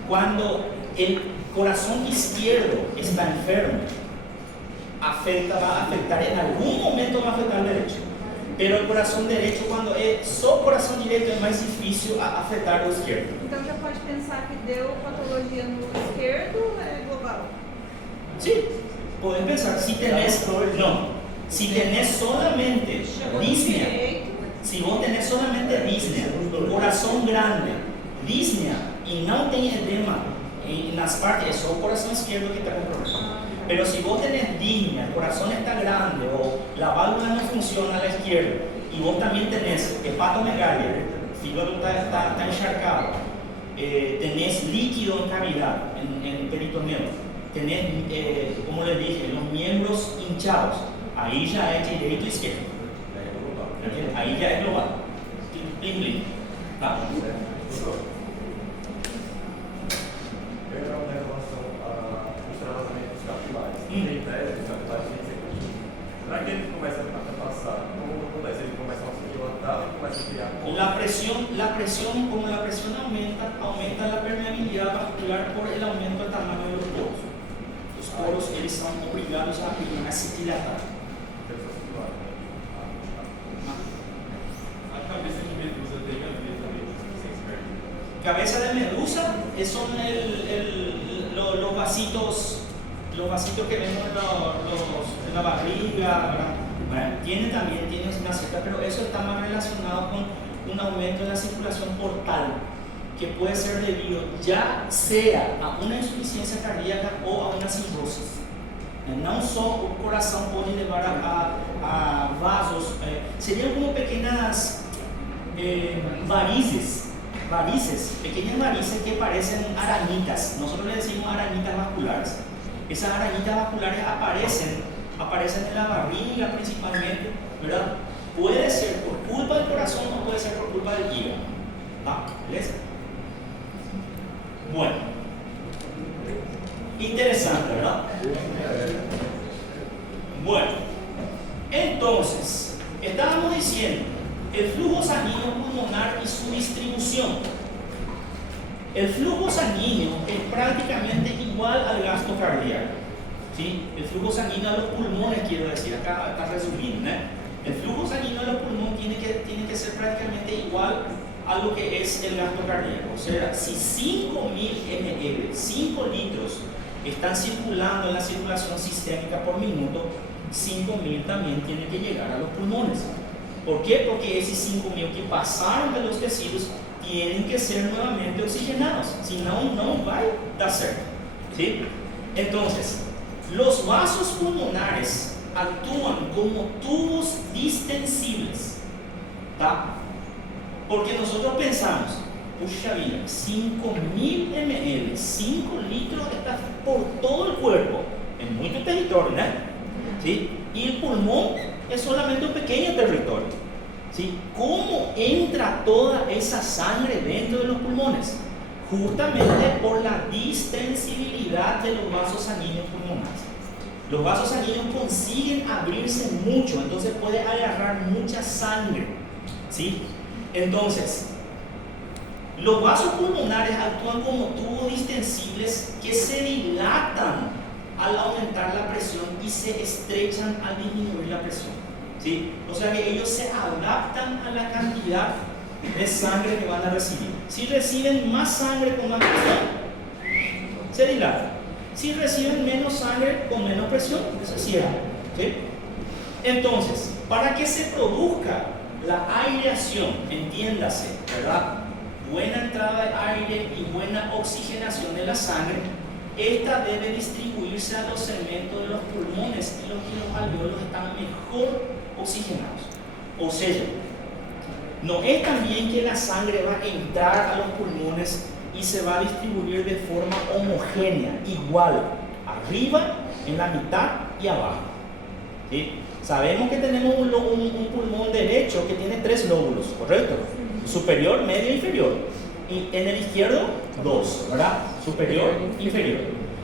cuando el corazón izquierdo está enfermo, va a afectar, en algún momento va a afectar el derecho. Pero el corazón derecho, cuando es só corazón derecho, es más difícil afectar el izquierdo. Então já pode pensar que deu patologia no esquerdo, é global. Sí, puedes pensar, si tenés solamente disnea, si vos tenés solamente disnea, corazón grande, disnea y no tem edema en las partes, es solo el corazón izquierdo que está con problema. Pero si vos tenés disnea, el corazón está grande o la válvula no funciona a la izquierda y vos también tenés hepatomegalia, el fígado está encharcado, tenés líquido en cavidad, en el peritoneo, tenés, como les dije, los miembros hinchados, ahí ya es derecho y izquierdo. Ahí ya es global. Blim, blim. ¿Tá? Em relação aos travasamentos capilares. Em tese, os capilares têm que ser contínuos. Será que ele começa a passar? Como acontece? Ele começa a se dilatar e começa a criar Como la presión aumenta la permeabilidad vascular por el aumento del tamaño de los poros. Los poros eles são obrigados a se dilatar. A cabeça de medusa tem a ver também com esse experto. Cabeza de medusa son los vasitos que vemos en la barriga, ¿verdad? Bueno, tiene una cierta, pero eso está más relacionado con un aumento de la circulación portal, que puede ser debido ya sea a una insuficiencia cardíaca o a una cirrosis. No solo el corazón puede llevar a vasos, serían como pequeñas varices, pequeñas varices que parecen arañitas. Nosotros le decimos arañitas vasculares. Esas arañitas vasculares aparecen en la barriga principalmente, ¿verdad? Puede ser por culpa del corazón o puede ser por culpa del hígado. ¿Ves? Bueno, interesante, ¿verdad? Bueno, entonces, estábamos diciendo el flujo sanguíneo pulmonar y su distribución. El flujo sanguíneo es prácticamente igual al gasto cardíaco. ¿Sí? El flujo sanguíneo a los pulmones, quiero decir, acá está resumiendo, ¿eh? El flujo sanguíneo a los pulmones tiene que ser prácticamente igual a lo que es el gasto cardíaco. O sea, si 5.000 ml, 5 litros, están circulando en la circulación sistémica por minuto, 5.000 también tienen que llegar a los pulmones. ¿Por qué? Porque esos 5.000 que pasaron de los tejidos tienen que ser nuevamente oxigenados, si no, no va a dar certo. ¿Sí? Entonces, los vasos pulmonares actúan como tubos distensibles, ¿tá? Porque nosotros pensamos, puxa vida, 5.000 ml, 5 litros está por todo el cuerpo, en mucho territorio, ¿no? ¿Sí? Y el pulmón es solamente un pequeño territorio. ¿Sí? ¿Cómo entra toda esa sangre dentro de los pulmones? Justamente por la distensibilidad de los vasos sanguíneos pulmonares. Los vasos sanguíneos consiguen abrirse mucho, entonces puede agarrar mucha sangre. ¿Sí? Entonces, los vasos pulmonares actúan como tubos distensibles que se dilatan al aumentar la presión y se estrechan al disminuir la presión. ¿Sí? O sea que ellos se adaptan a la cantidad de sangre que van a recibir. Si reciben más sangre con más presión, se dilatan. Si reciben menos sangre con menos presión, se cierran. ¿Sí? Entonces, para que se produzca la aireación, entiéndase, ¿verdad? Buena entrada de aire y buena oxigenación de la sangre, esta debe distribuirse a los segmentos de los pulmones y los alveolos están mejor oxigenados. O sea, no es también que la sangre va a entrar a los pulmones y se va a distribuir de forma homogénea, igual, arriba, en la mitad y abajo. ¿Sí? Sabemos que tenemos un pulmón derecho que tiene 3 lóbulos, ¿correcto? Superior, medio e inferior. Y en el izquierdo, 2, ¿verdad? Superior, inferior.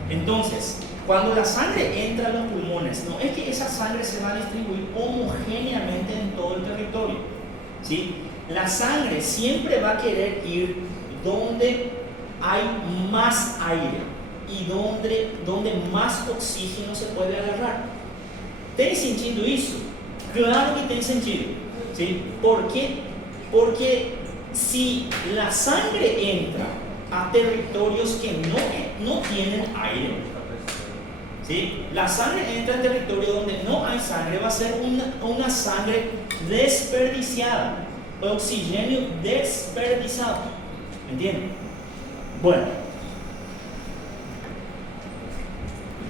Entonces, cuando la sangre entra a los pulmones, no es que esa sangre se va a distribuir homogéneamente en todo el territorio. ¿Sí? La sangre siempre va a querer ir donde hay más aire y donde más oxígeno se puede agarrar. ¿Tiene sentido eso? Claro que tiene sentido. ¿Sí? ¿Por qué? Porque si la sangre entra a territorios que no tienen aire, ¿sí? La sangre entra en territorio donde no hay sangre, va a ser una sangre desperdiciada, oxígeno desperdiciado. ¿Entienden? Bueno,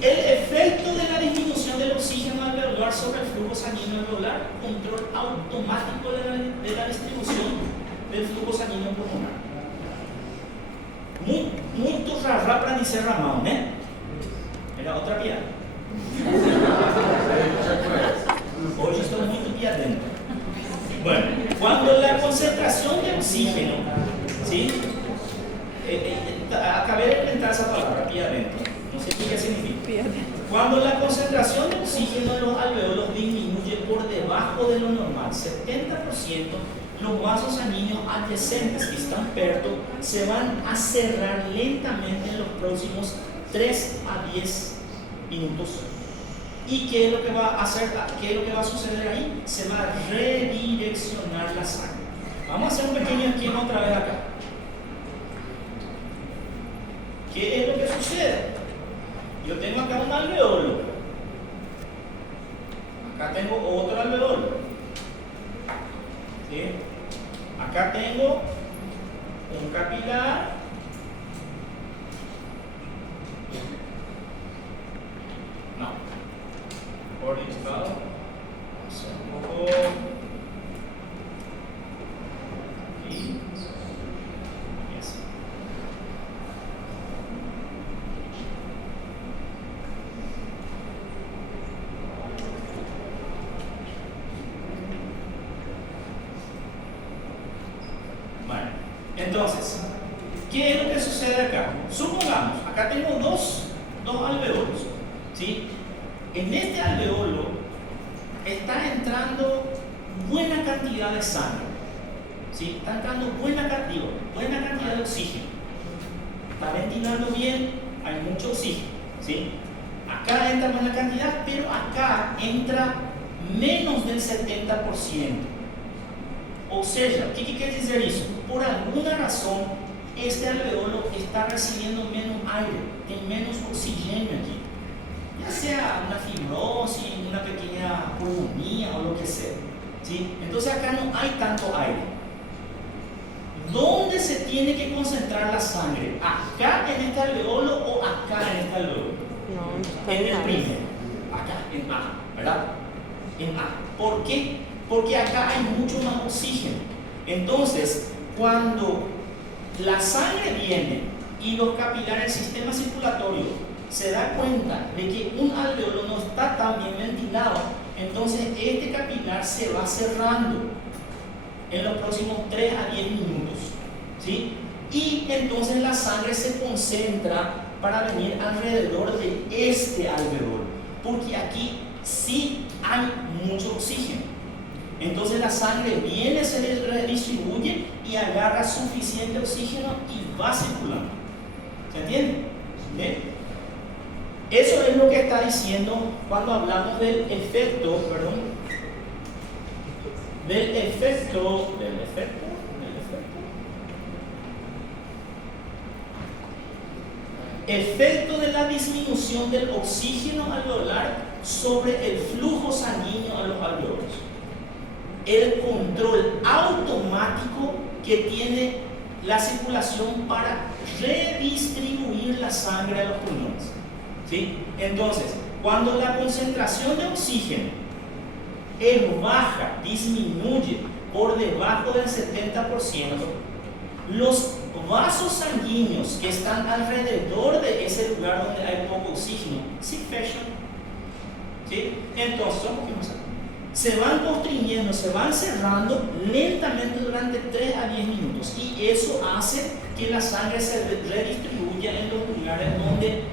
el efecto de la disminución del oxígeno alveolar sobre el flujo sanguíneo alveolar, control automático de la distribución del flujo sanguíneo pulmonar. Muito rara para dizer ramão, né? Era outra piada. Hoy estoy muy piadento. Bueno, cuando la concentración de oxígeno, ¿sí? Acabé de inventar esa palabra, piadento. No sé qué significa. Cuando la concentración de oxígeno en los alveolos disminuye por debajo de lo normal, 70%, los vasos sanguíneos adyacentes que están perto se van a cerrar lentamente en los próximos 3 a 10 minutos. ¿Y qué es lo que va a hacer? ¿Qué es lo que va a suceder ahí? Se va a redireccionar la sangre. Vamos a hacer un pequeño esquema otra vez acá. ¿Qué es lo que sucede? Yo tengo acá un alveolo. Acá tengo otro alveolo. ¿Sí? Acá tengo un capilar. No. Por este lado. Vamos a hacer un poco. Y así. Bueno, entonces, ¿qué es lo que sucede acá? Supongamos, acá tengo dos alveolos, ¿sí? En este alveolo está entrando buena cantidad de sangre, ¿sí? Está entrando buena cantidad de oxígeno. Está ventilando bien, hay mucho oxígeno, ¿sí? Acá entra buena cantidad, pero acá entra menos del 70%. O sea, ¿qué quiere decir eso? Por alguna razón, este alveolo está recibiendo menos aire, tiene menos oxígeno aquí. Ya sea una fibrosis, una pequeña pulmonía o lo que sea, ¿sí? Entonces acá no hay tanto aire. ¿Dónde se tiene que concentrar la sangre? ¿Acá en este alveolo o acá en este alveolo? No, En el primero, acá, en A, ¿verdad? En A. ¿Por qué? Porque acá hay mucho más oxígeno. Entonces, cuando la sangre viene y los capilares, el sistema circulatorio, se da cuenta de que un alveolo no está tan bien ventilado, entonces este capilar se va cerrando en los próximos 3 a 10 minutos, ¿sí? Y entonces la sangre se concentra para venir alrededor de este alveolo, porque aquí sí hay mucho oxígeno. Entonces la sangre viene, se redistribuye y agarra suficiente oxígeno y va circulando. ¿Se entiende? ¿Bien? Eso es lo que está diciendo cuando hablamos del efecto, efecto de la disminución del oxígeno alveolar sobre el flujo sanguíneo a los alveolos. El control automático que tiene la circulación para redistribuir la sangre a los pulmones, ¿sí? Entonces, cuando la concentración de oxígeno es baja, disminuye por debajo del 70%, los vasos sanguíneos que están alrededor de ese lugar donde hay poco oxígeno se fechan, ¿sí? Entonces, se van constriñendo, se van cerrando lentamente durante 3 a 10 minutos, y eso hace que la sangre se redistribuya en los lugares donde,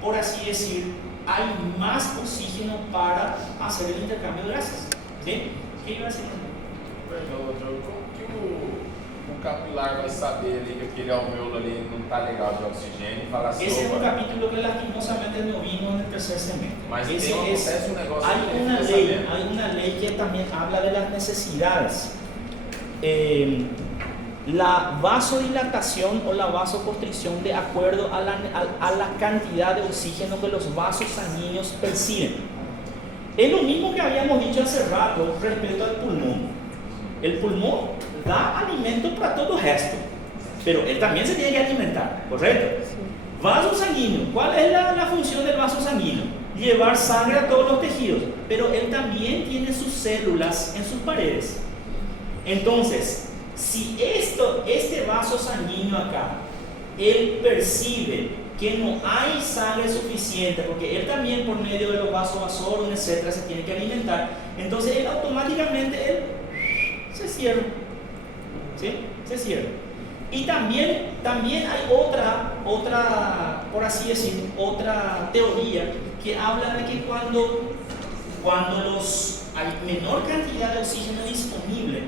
por así decir, hay más oxígeno para hacer el intercambio de gases, ¿sí? ¿Qué iba a decir? Como que o capilar vai saber ali que aquele alveolo ali não está legal de oxigênio e falar assim, Ese es un capítulo que lastimosamente no vino en el tercer semestre. mas Ese acontece um negócio que hay una ley que también habla de las necesidades. La vasodilatación o la vasoconstricción de acuerdo a la cantidad de oxígeno que los vasos sanguíneos perciben. Es lo mismo que habíamos dicho hace rato respecto al pulmón. El pulmón da alimento para todo el resto, pero él también se tiene que alimentar, ¿correcto? Vaso sanguíneo. ¿Cuál es la función del vaso sanguíneo? Llevar sangre a todos los tejidos, pero él también tiene sus células en sus paredes. Entonces, si este vaso sanguíneo acá, él percibe que no hay sangre suficiente, porque él también por medio de los vasovasoros, etcétera, se tiene que alimentar, entonces él automáticamente se cierra, ¿sí? Se cierra. Y también hay otra, por así decir, otra teoría que habla de que cuando hay menor cantidad de oxígeno disponible,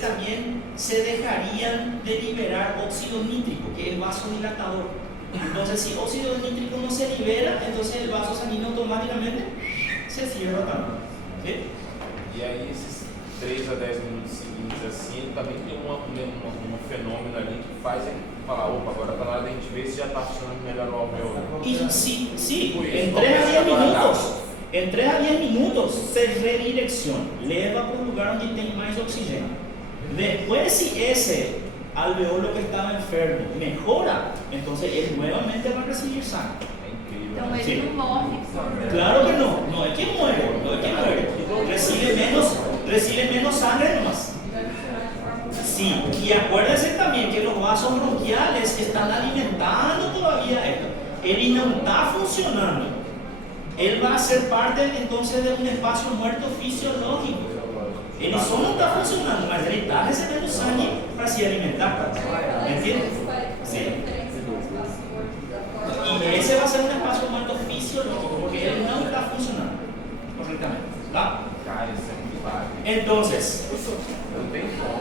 también se dejarían de liberar óxido nítrico, que es vasodilatador. Entonces, si óxido nítrico no se libera, entonces el vaso sanguíneo automáticamente se cierra también, ¿sí? E aí, esses 3 a 10 minutos seguintes, assim, também tem um fenômeno ali que faz ele falar: opa, agora está na hora da gente ver se já está funcionando melhor o alvéolo. Y sí, en 3 a 10 minutos se redirecciona, leva para un lugar donde tem mais oxígeno. Después, si ese alveolo que estaba enfermo mejora, entonces él nuevamente va a recibir sangre. É incrível. Então ele Sim. não morre por... Claro que no es que muere, recibe menos sangre nomás. Sí, y acuérdense también que los vasos bronquiales están alimentando todavía esto. Él no está funcionando. Él va a ser parte entonces de un espacio muerto fisiológico. Él solo no está funcionando, mas él está recibiendo sangre para se alimentar. ¿Entiendes? Sí. Y ese va a ser un espacio muerto fisiológico, porque él no está funcionando correctamente. ¿Tá? Cara, isso é muito claro. Entonces, Não tem como.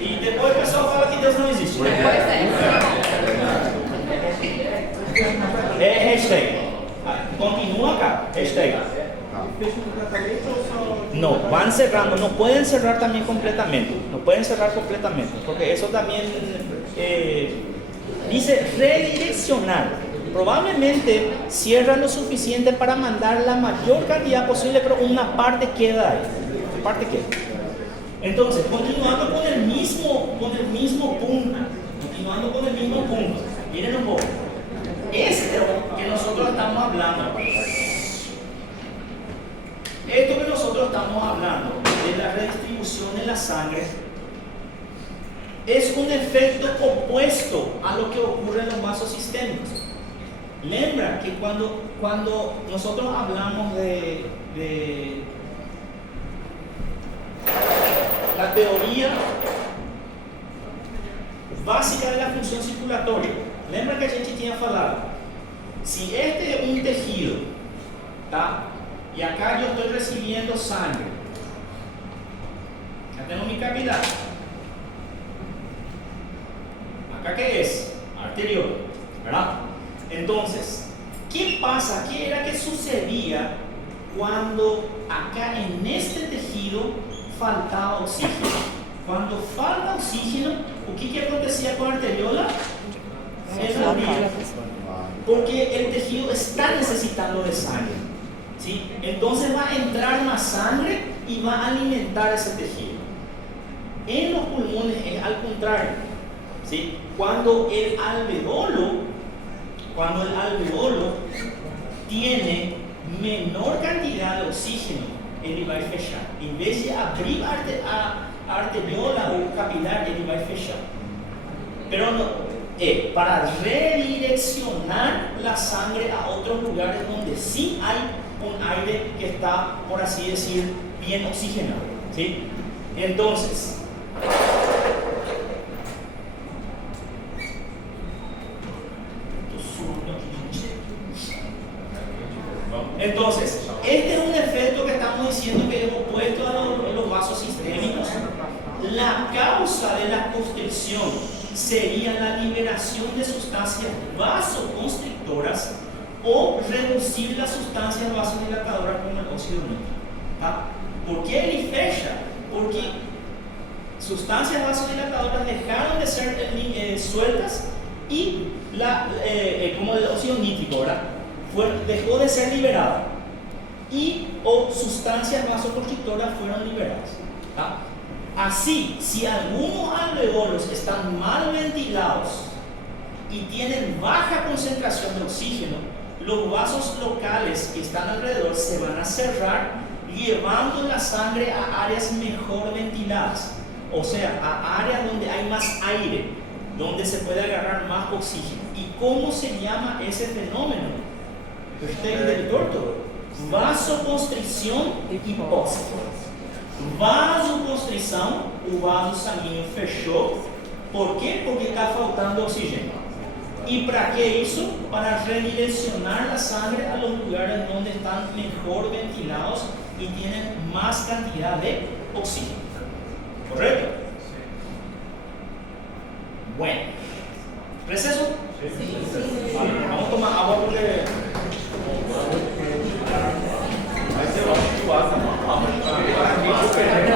y después el pessoal fala que Deus não existe. Pois é. É hashtag. Continúa acá, hashtag. Fecha completamente ou só... No, van cerrando, no pueden cerrar también completamente, no pueden cerrar completamente, porque eso también dice redireccionar. Probablemente cierran lo suficiente para mandar la mayor cantidad posible, pero una parte queda ahí, una parte queda. Entonces, continuando con el mismo punto, miren un poco, esto que nosotros estamos hablando, de la redistribución de la sangre, es un efecto opuesto a lo que ocurre en los vasos sistémicos. Lembra que cuando nosotros hablamos de la teoría básica de la función circulatoria, lembra que a gente tinha falado, si este es un tejido, ¿tá? Y acá yo estoy recibiendo sangre, acá tengo mi cavidad, acá ¿qué es? Arteriol, ¿verdad? Entonces, ¿qué pasa? ¿Qué era que sucedía cuando acá en este tejido faltaba oxígeno? Cuando falta oxígeno, ¿qué acontecía con la arteriola? Se abría, porque el tejido está necesitando de sangre, ¿sí? Entonces va a entrar más sangre y va a alimentar ese tejido. En los pulmones es al contrario, ¿sí? Cuando el alveolo tiene menor cantidad de oxígeno, ele vai fechar. Em vez de abrir a arteriola ou capilar, ele vai fechar. Pero no, para redireccionar la sangre a otros lugares donde sí hay un aire que está, por así decir, bien oxigenado, ¿sí? Entonces, este es un efecto que estamos diciendo que es opuesto a los vasos sistémicos. La causa de la constricción sería la liberación de sustancias vasoconstrictoras o reducir las sustancias vasodilatadoras como el óxido nítrico. ¿Por qué él fecha? Porque sustancias vasodilatadoras dejaron de ser sueltas y como el óxido nítrico, ¿verdad? Dejó de ser liberado y sustancias vasoconstrictoras fueron liberadas. Así, si algunos alveolos están mal ventilados y tienen baja concentración de oxígeno, los vasos locales que están alrededor se van a cerrar, llevando la sangre a áreas mejor ventiladas, o sea, a áreas donde hay más aire, donde se puede agarrar más oxígeno. ¿Y cómo se llama ese fenómeno? Usted del torto. Vasoconstrição hipóxia. Vasoconstrição, o vaso sanguíneo fechou. Por quê? Porque está faltando oxígeno. ¿Y para qué eso? Para redireccionar la sangre a los lugares donde están mejor ventilados y tienen más cantidad de oxígeno. ¿Correcto? Bueno. ¿Receso? Vale, vamos a tomar agua porque... Mas eu acho que o asa é uma forma de